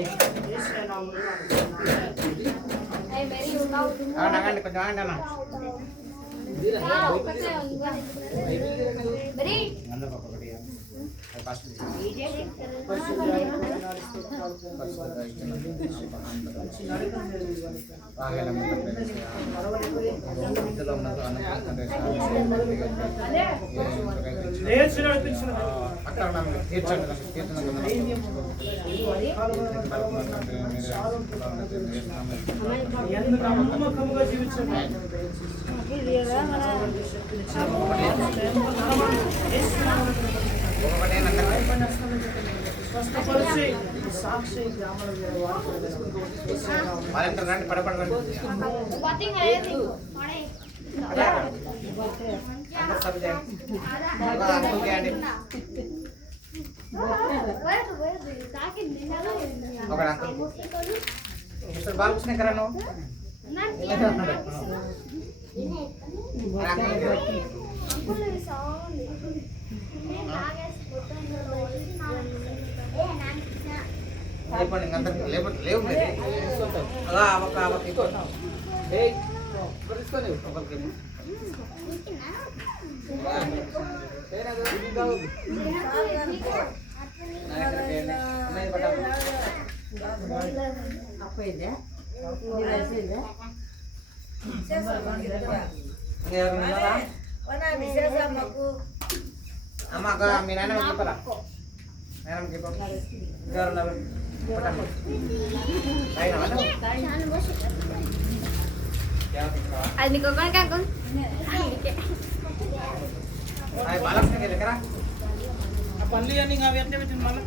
యేసయ్య నామములో నమ్మకముగా జీవించండి. స్వస్థపరిచి సాక్షి గ్రామాల బాలకృష్ణ కరాను లేవు అమ్మ మీ నాన్న చెప్పరా అది నీకు కాకు బాలకృష్ణ దగ్గర పల్లి అని అవి ఎంత పెట్టింది మళ్ళీ